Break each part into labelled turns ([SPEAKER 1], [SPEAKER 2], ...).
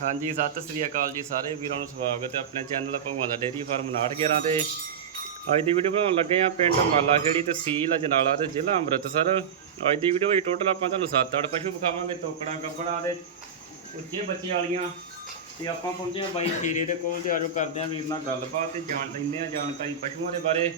[SPEAKER 1] ਹਾਂਜੀ, ਸਤਿ ਸ੍ਰੀ ਅਕਾਲ ਜੀ ਸਾਰੇ ਵੀਰਾਂ ਨੂੰ ਸਵਾਗਤ ਹੈ ਆਪਣੇ ਚੈਨਲ ਭਗਵਾਨ ਦਾ ਡੇਰੀ ਫਾਰਮ 911 ਤੇ। ਅੱਜ ਦੀ ਵੀਡੀਓ ਬਣਾਉਣ ਲੱਗੇ ਆ ਪਿੰਡ ਮਾਲਾਖੇੜੀ ਤਹਿਸੀਲ ਅਜਨਾਲਾ ਤੇ ਜ਼ਿਲ੍ਹਾ ਅੰਮ੍ਰਿਤਸਰ। ਅੱਜ ਦੀ ਵੀਡੀਓ ਵਿੱਚ ਟੋਟਲ ਆਪਾਂ ਤੁਹਾਨੂੰ 7-8 ਪਸ਼ੂ ਵਿਖਾਵਾਂਗੇ, ਤੋਕੜਾਂ, ਗੱਬੜਾਂ ਦੇ ਉੱਚੇ ਬੱਚੇ ਵਾਲੀਆਂ। ਤੇ ਆਪਾਂ ਪਹੁੰਚੇ ਆ ਬਾਈ ਖੀਰੇ ਦੇ ਕੋਲ ਤੇ ਆਜੋ ਕਰਦੇ ਆ ਵੀਰ ਨਾਲ ਗੱਲਬਾਤ ਤੇ ਜਾਣ ਲੈਂਦੇ ਆ ਜਾਣਕਾਰੀ ਪਸ਼ੂਆਂ ਦੇ ਬਾਰੇ।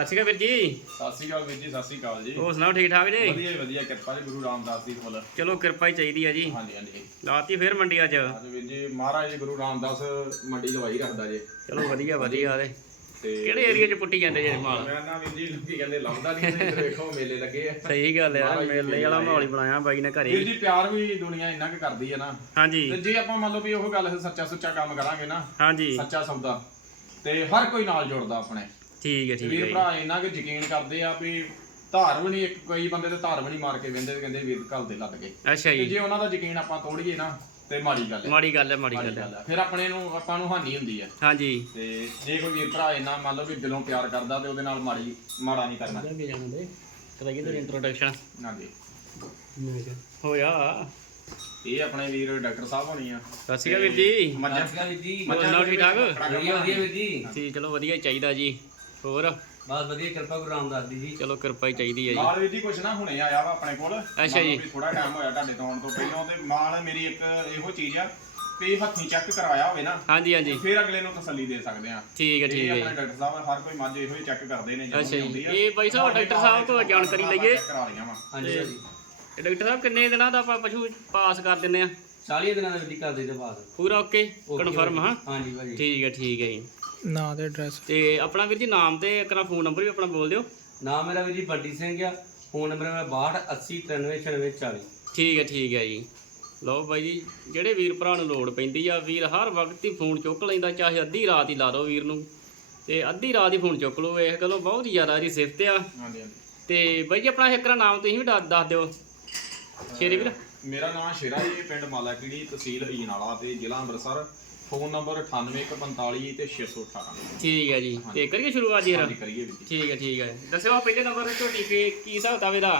[SPEAKER 1] ਸਤਿ ਸ਼੍ਰੀ ਅਕਾਲ ਵੀਰ ਜੀ।
[SPEAKER 2] ਸਤਿ ਸ਼੍ਰੀ ਅਕਾਲ ਵੀਰ ਜੀ ਸਤਿ ਸ਼੍ਰੀ ਅਕਾਲ ਜੀ।
[SPEAKER 1] ਹੋਰ ਸੁਣਾਓ ਠੀਕ ਠਾਕ ਜੀ
[SPEAKER 2] ਵਧੀਆ ਜੀ ਵਧੀਆ। ਕਿਰਪਾ ਜੀ ਗੁਰੂ ਰਾਮਦਾਸ ਦੀ ਫੁੱਲ
[SPEAKER 1] ਚਲੋ ਕਿਰਪਾ ਹੀ ਚਾਹੀਦੀ ਆ ਜੀ।
[SPEAKER 2] ਹਾਂਜੀ ਹਾਂਜੀ।
[SPEAKER 1] ਲਾਤੀ ਫੇਰ ਮੰਡੀ ਅੱਜ?
[SPEAKER 2] ਅੱਜ ਵੀਰ ਜੀ ਮਹਾਰਾਜ ਜੀ ਗੁਰੂ ਰਾਮਦਾਸ ਮੰਡੀ ਲਵਾਈ ਰੱਖਦਾ ਜੇ।
[SPEAKER 1] ਚਲੋ ਵਧੀਆ ਵਧੀਆ ਦੇ
[SPEAKER 2] ਤੇ।
[SPEAKER 1] ਕਿਹੜੇ ਏਰੀਆ 'ਚ ਪੁੱਟੀ ਜਾਂਦੇ ਜੇ ਮਾਲ?
[SPEAKER 2] ਮੈਂ ਨਾ ਵੀਰ ਜੀ ਲੋਕੀ ਕਹਿੰਦੇ ਲਾਉਂਦਾ ਨਹੀਂ ਤੇ ਇੱਧਰ ਵੇਖੋ ਮੇਲੇ ਲੱਗੇ ਆ।
[SPEAKER 1] ਸਹੀ ਗੱਲ ਆ
[SPEAKER 2] ਜੀ
[SPEAKER 1] ਮੇਲੇ ਵਾਲਾ ਮਾਹੌਲ ਹੀ ਬਣਾਇਆ ਬਾਈ ਨੇ
[SPEAKER 2] ਵੀਰ
[SPEAKER 1] ਘਰੇ
[SPEAKER 2] ਜੀ ਪਿਆਰ ਵੀ ਦੁਨੀਆ ਇੰਨਾ ਕੁ ਕਰਦੀ ਹੈ ਨਾ।
[SPEAKER 1] ਹਾਂਜੀ।
[SPEAKER 2] ਤੇ ਜੇ ਆਪਾਂ ਮੰਨ ਲਓ ਵੀ ਉਹ ਗੱਲ ਸੱਚਾ ਸੁੱਚਾ ਕੰਮ ਕਰਾਂਗੇ ਨਾ
[SPEAKER 1] ਹਾਂਜੀ।
[SPEAKER 2] ਸੱਚਾ ਸੌਦਾ ਤੇ ਹਰ ਕੋਈ ਨਾਲ ਜੁੜਦਾ ਆਪਣੇ।
[SPEAKER 1] ਠੀਕ ਹੈ
[SPEAKER 2] ਤੇ
[SPEAKER 1] ਠੀਕ ਹੈ
[SPEAKER 2] ਵੀਰ। ਭਰਾ ਇੰਨਾ ਕੁ ਯਕੀਨ ਕਰਦੇ ਆ ਵੀ ਧਾਰ ਵੀ ਨਹੀਂ ਇੱਕ ਕਈ ਬੰਦੇ ਤੇ ਧਾਰ ਵੀ ਨਹੀਂ ਮਾਰ ਕੇ ਵੰਦੇ ਤੇ ਕਹਿੰਦੇ ਵੀਰ ਘਰ ਦੇ ਲੱਗ ਗਏ।
[SPEAKER 1] ਅੱਛਾ
[SPEAKER 2] ਤੇ
[SPEAKER 1] ਜੀ
[SPEAKER 2] ਜੇ ਉਹਨਾਂ ਦਾ ਯਕੀਨ ਆਪਾਂ ਤੋੜੀਏ ਨਾ ਤੇ ਮਾੜੀ ਗੱਲ ਹੈ।
[SPEAKER 1] ਮਾੜੀ ਗੱਲ ਹੈ ਮਾੜੀ ਗੱਲ ਹੈ।
[SPEAKER 2] ਫਿਰ ਆਪਣੇ ਨੂੰ ਆਪਾਂ ਨੂੰ ਹਾਨੀ ਹੁੰਦੀ ਹੈ।
[SPEAKER 1] ਹਾਂਜੀ।
[SPEAKER 2] ਤੇ ਜੇ ਕੋਈ ਵੀਰ ਭਰਾ ਇੰਨਾ ਮੰਨ ਲਓ ਵੀ ਦਿਲੋਂ ਪਿਆਰ ਕਰਦਾ ਤੇ ਉਹਦੇ ਨਾਲ ਮਾੜੀ ਮਾੜਾ ਨਹੀਂ ਕਰਨਾ।
[SPEAKER 1] ਅੱਗੇ ਜਾਂਦੇ? ਕਰਾਈਏ ਤੇ ਇੰਟਰੋਡਕਸ਼ਨ
[SPEAKER 2] ਨਾ ਜੀ।
[SPEAKER 1] ਹੋਇਆ।
[SPEAKER 2] ਇਹ ਆਪਣੇ ਵੀਰ ਡਾਕਟਰ ਸਾਹਿਬ ਹੋਣੀ ਆ।
[SPEAKER 1] ਸਤਿ ਸ਼੍ਰੀ ਅਕਾਲ ਵੀਰ ਜੀ।
[SPEAKER 2] ਮੱਝਾਂ
[SPEAKER 3] ਸਤਿ ਸ਼੍ਰੀ ਅਕਾਲ ਜੀ।
[SPEAKER 1] ਹੋਰ ਸੁਣਾਓ ਠੀਕ ਠਾਕ?
[SPEAKER 3] ਵਧੀਆ ਵਧੀਆ ਵੀਰ ਜੀ।
[SPEAKER 1] ਠੀਕ ਚਲੋ ਵਧੀਆ ਹੀ ਚਾਹੀਦਾ ਜੀ। ਹੋਰ?
[SPEAKER 3] ਬਸ ਵਧੀਆ ਕਿਰਪਾ ਗੁਰੂ ਰਾਮਦਾਸ ਦੀ ਜੀ।
[SPEAKER 1] ਚਲੋ ਕਿਰਪਾ ਹੀ ਚਾਹੀਦੀ ਹੈ ਜੀ।
[SPEAKER 2] ਮਾਲ ਵੀਰ ਜੀ ਕੁਛ ਨਾ ਹੁਣੇ ਆਇਆ ਵਾ ਆਪਣੇ ਕੋਲ।
[SPEAKER 1] ਅੱਛਾ ਜੀ।
[SPEAKER 2] ਥੋੜਾ ਟਾਈਮ ਹੋਇਆ ਤੁਹਾਡੇ ਤੋਂ ਆਉਣ ਤੋਂ ਪਹਿਲਾਂ ਤੇ ਮਾਲ ਮੇਰੀ ਇੱਕ ਇਹੋ ਚੀਜ਼ ਆ ਵੀ ਹੱਥੀਂ ਚੈੱਕ ਕਰਵਾਇਆ ਹੋਵੇ ਨਾ
[SPEAKER 1] ਹਾਂਜੀ ਹਾਂਜੀ।
[SPEAKER 2] ਫਿਰ ਅਗਲੇ ਨੂੰ ਤਸੱਲੀ ਦੇ ਸਕਦੇ ਆ।
[SPEAKER 1] ਠੀਕ ਹੈ
[SPEAKER 2] ਇਹ
[SPEAKER 1] ਠੀਕ ਹੈ।
[SPEAKER 2] ਆਪਣੇ ਡਾਕਟਰ ਸਾਹਿਬ ਹਰ ਕੋਈ ਮੱਝ ਇਹੋ ਹੀ ਚੈਕ ਕਰਦੇ ਨੇ ਜਦੋਂ
[SPEAKER 1] ਅੱਛਾ ਜੀ।
[SPEAKER 2] ਆਉਂਦੀ ਆ।
[SPEAKER 1] ਇਹ ਬਾਈ ਸਾਹਿਬ ਡਾਕਟਰ ਸਾਹਿਬ ਤੋਂ ਜਾਣਕਾਰੀ ਲਈਏ।
[SPEAKER 2] ਚੈੱਕ ਕਰਾ ਲਈਆਂ ਵਾ।
[SPEAKER 3] ਹਾਂਜੀ ਭਾਜੀ
[SPEAKER 1] ਤੇ ਡਾਕਟਰ ਸਾਹਿਬ ਕਿੰਨੇ ਦਿਨਾਂ ਦਾ ਆਪਾਂ ਪਸ਼ੂ ਪਾਸ ਕਰ ਦਿੰਦੇ ਆ?
[SPEAKER 3] 40 ਦਿਨਾਂ ਦਾ ਵੀਰ ਜੀ ਕਰ ਦੇ ਬਾਅਦ
[SPEAKER 1] ਪੂਰਾ ਓਕੇ?
[SPEAKER 3] Okay
[SPEAKER 1] ਕਨਫਰਮ ਹਾਂ?
[SPEAKER 3] ਹਾਂਜੀ ਭਾਜੀ।
[SPEAKER 1] ਠੀਕ ਹੈ ਠੀਕ ਹੈ ਜੀ।
[SPEAKER 4] ਨਾਂ ਤੇ ਐਡਰੈਸ
[SPEAKER 1] ਤੇ ਆਪਣਾ ਵੀਰ ਜੀ ਨਾਮ ਤੇ ਇੱਕ ਨਾ ਫੋਨ ਨੰਬਰ ਵੀ ਆਪਣਾ ਬੋਲ ਦਿਓ।
[SPEAKER 3] ਨਾਮ ਮੇਰਾ ਵੀਰ ਜੀ ਬੰਟੀ ਸਿੰਘ ਆ। ਫੋਨ ਨੰਬਰ ਮੇਰਾ 62 80 93 96 40
[SPEAKER 1] ਠੀਕ ਹੈ ਠੀਕ ਹੈ ਜੀ। ਲਓ ਬਾਈ ਜੀ ਜਿਹੜੇ ਵੀਰ ਭਰਾ ਨੂੰ ਲੋੜ ਪੈਂਦੀ ਆ ਵੀਰ ਹਰ ਵਕਤ ਹੀ ਫੋਨ ਚੁੱਕ ਲੈਂਦਾ ਚਾਹੇ ਅੱਧੀ ਰਾਤ ਹੀ ਲਾ ਦਿਓ ਵੀਰ ਨੂੰ। ਤੇ ਅੱਧੀ ਰਾਤ ਹੀ ਫੋਨ ਚੁੱਕ ਲਓ ਇਹ ਗੱਲੋਂ ਬਹੁਤ ਹੀ ਜ਼ਿਆਦਾ ਇਹਦੀ ਸਿਫਤ ਆ।
[SPEAKER 2] ਹਾਂਜੀ ਹਾਂਜੀ।
[SPEAKER 1] ਤੇ ਬਾਈ ਜੀ ਆਪਣਾ ਇੱਕ ਨਾ ਨਾਮ ਤੁਸੀਂ ਵੀ ਦੱਸ ਦੱਸ ਦਿਓ। ਸ਼ੇਰੇ ਵੀਰ।
[SPEAKER 2] ਮੇਰਾ ਨਾਮ ਸ਼ੇਰਾ ਜੀ ਪਿੰਡ ਮਾਲਾਕੀੜੀ ਤਹਿਸੀਲ ਅਜਨਾਲਾ ਤੇ ਜ਼ਿਲ੍ਹਾ ਅੰਮ੍ਰਿਤਸਰ। ਫੋਨ ਨੰਬਰ 98145 ਤੇ 618
[SPEAKER 1] ਠੀਕ ਹੈ ਜੀ। ਤੇ ਕਰੀਏ ਸ਼ੁਰੂਆਤ ਜੀ
[SPEAKER 2] ਹਾਂਜੀ ਕਰੀਏ
[SPEAKER 1] ਠੀਕ ਹੈ ਠੀਕ ਹੈ। ਦੱਸਿਓ ਪਹਿਲੇ ਨੰਬਰ ਤੇ ਝੋਟੀ ਕੀ ਕੀ ਹਿਸਾਬ ਕਿਤਾਬ ਇਹਦਾ?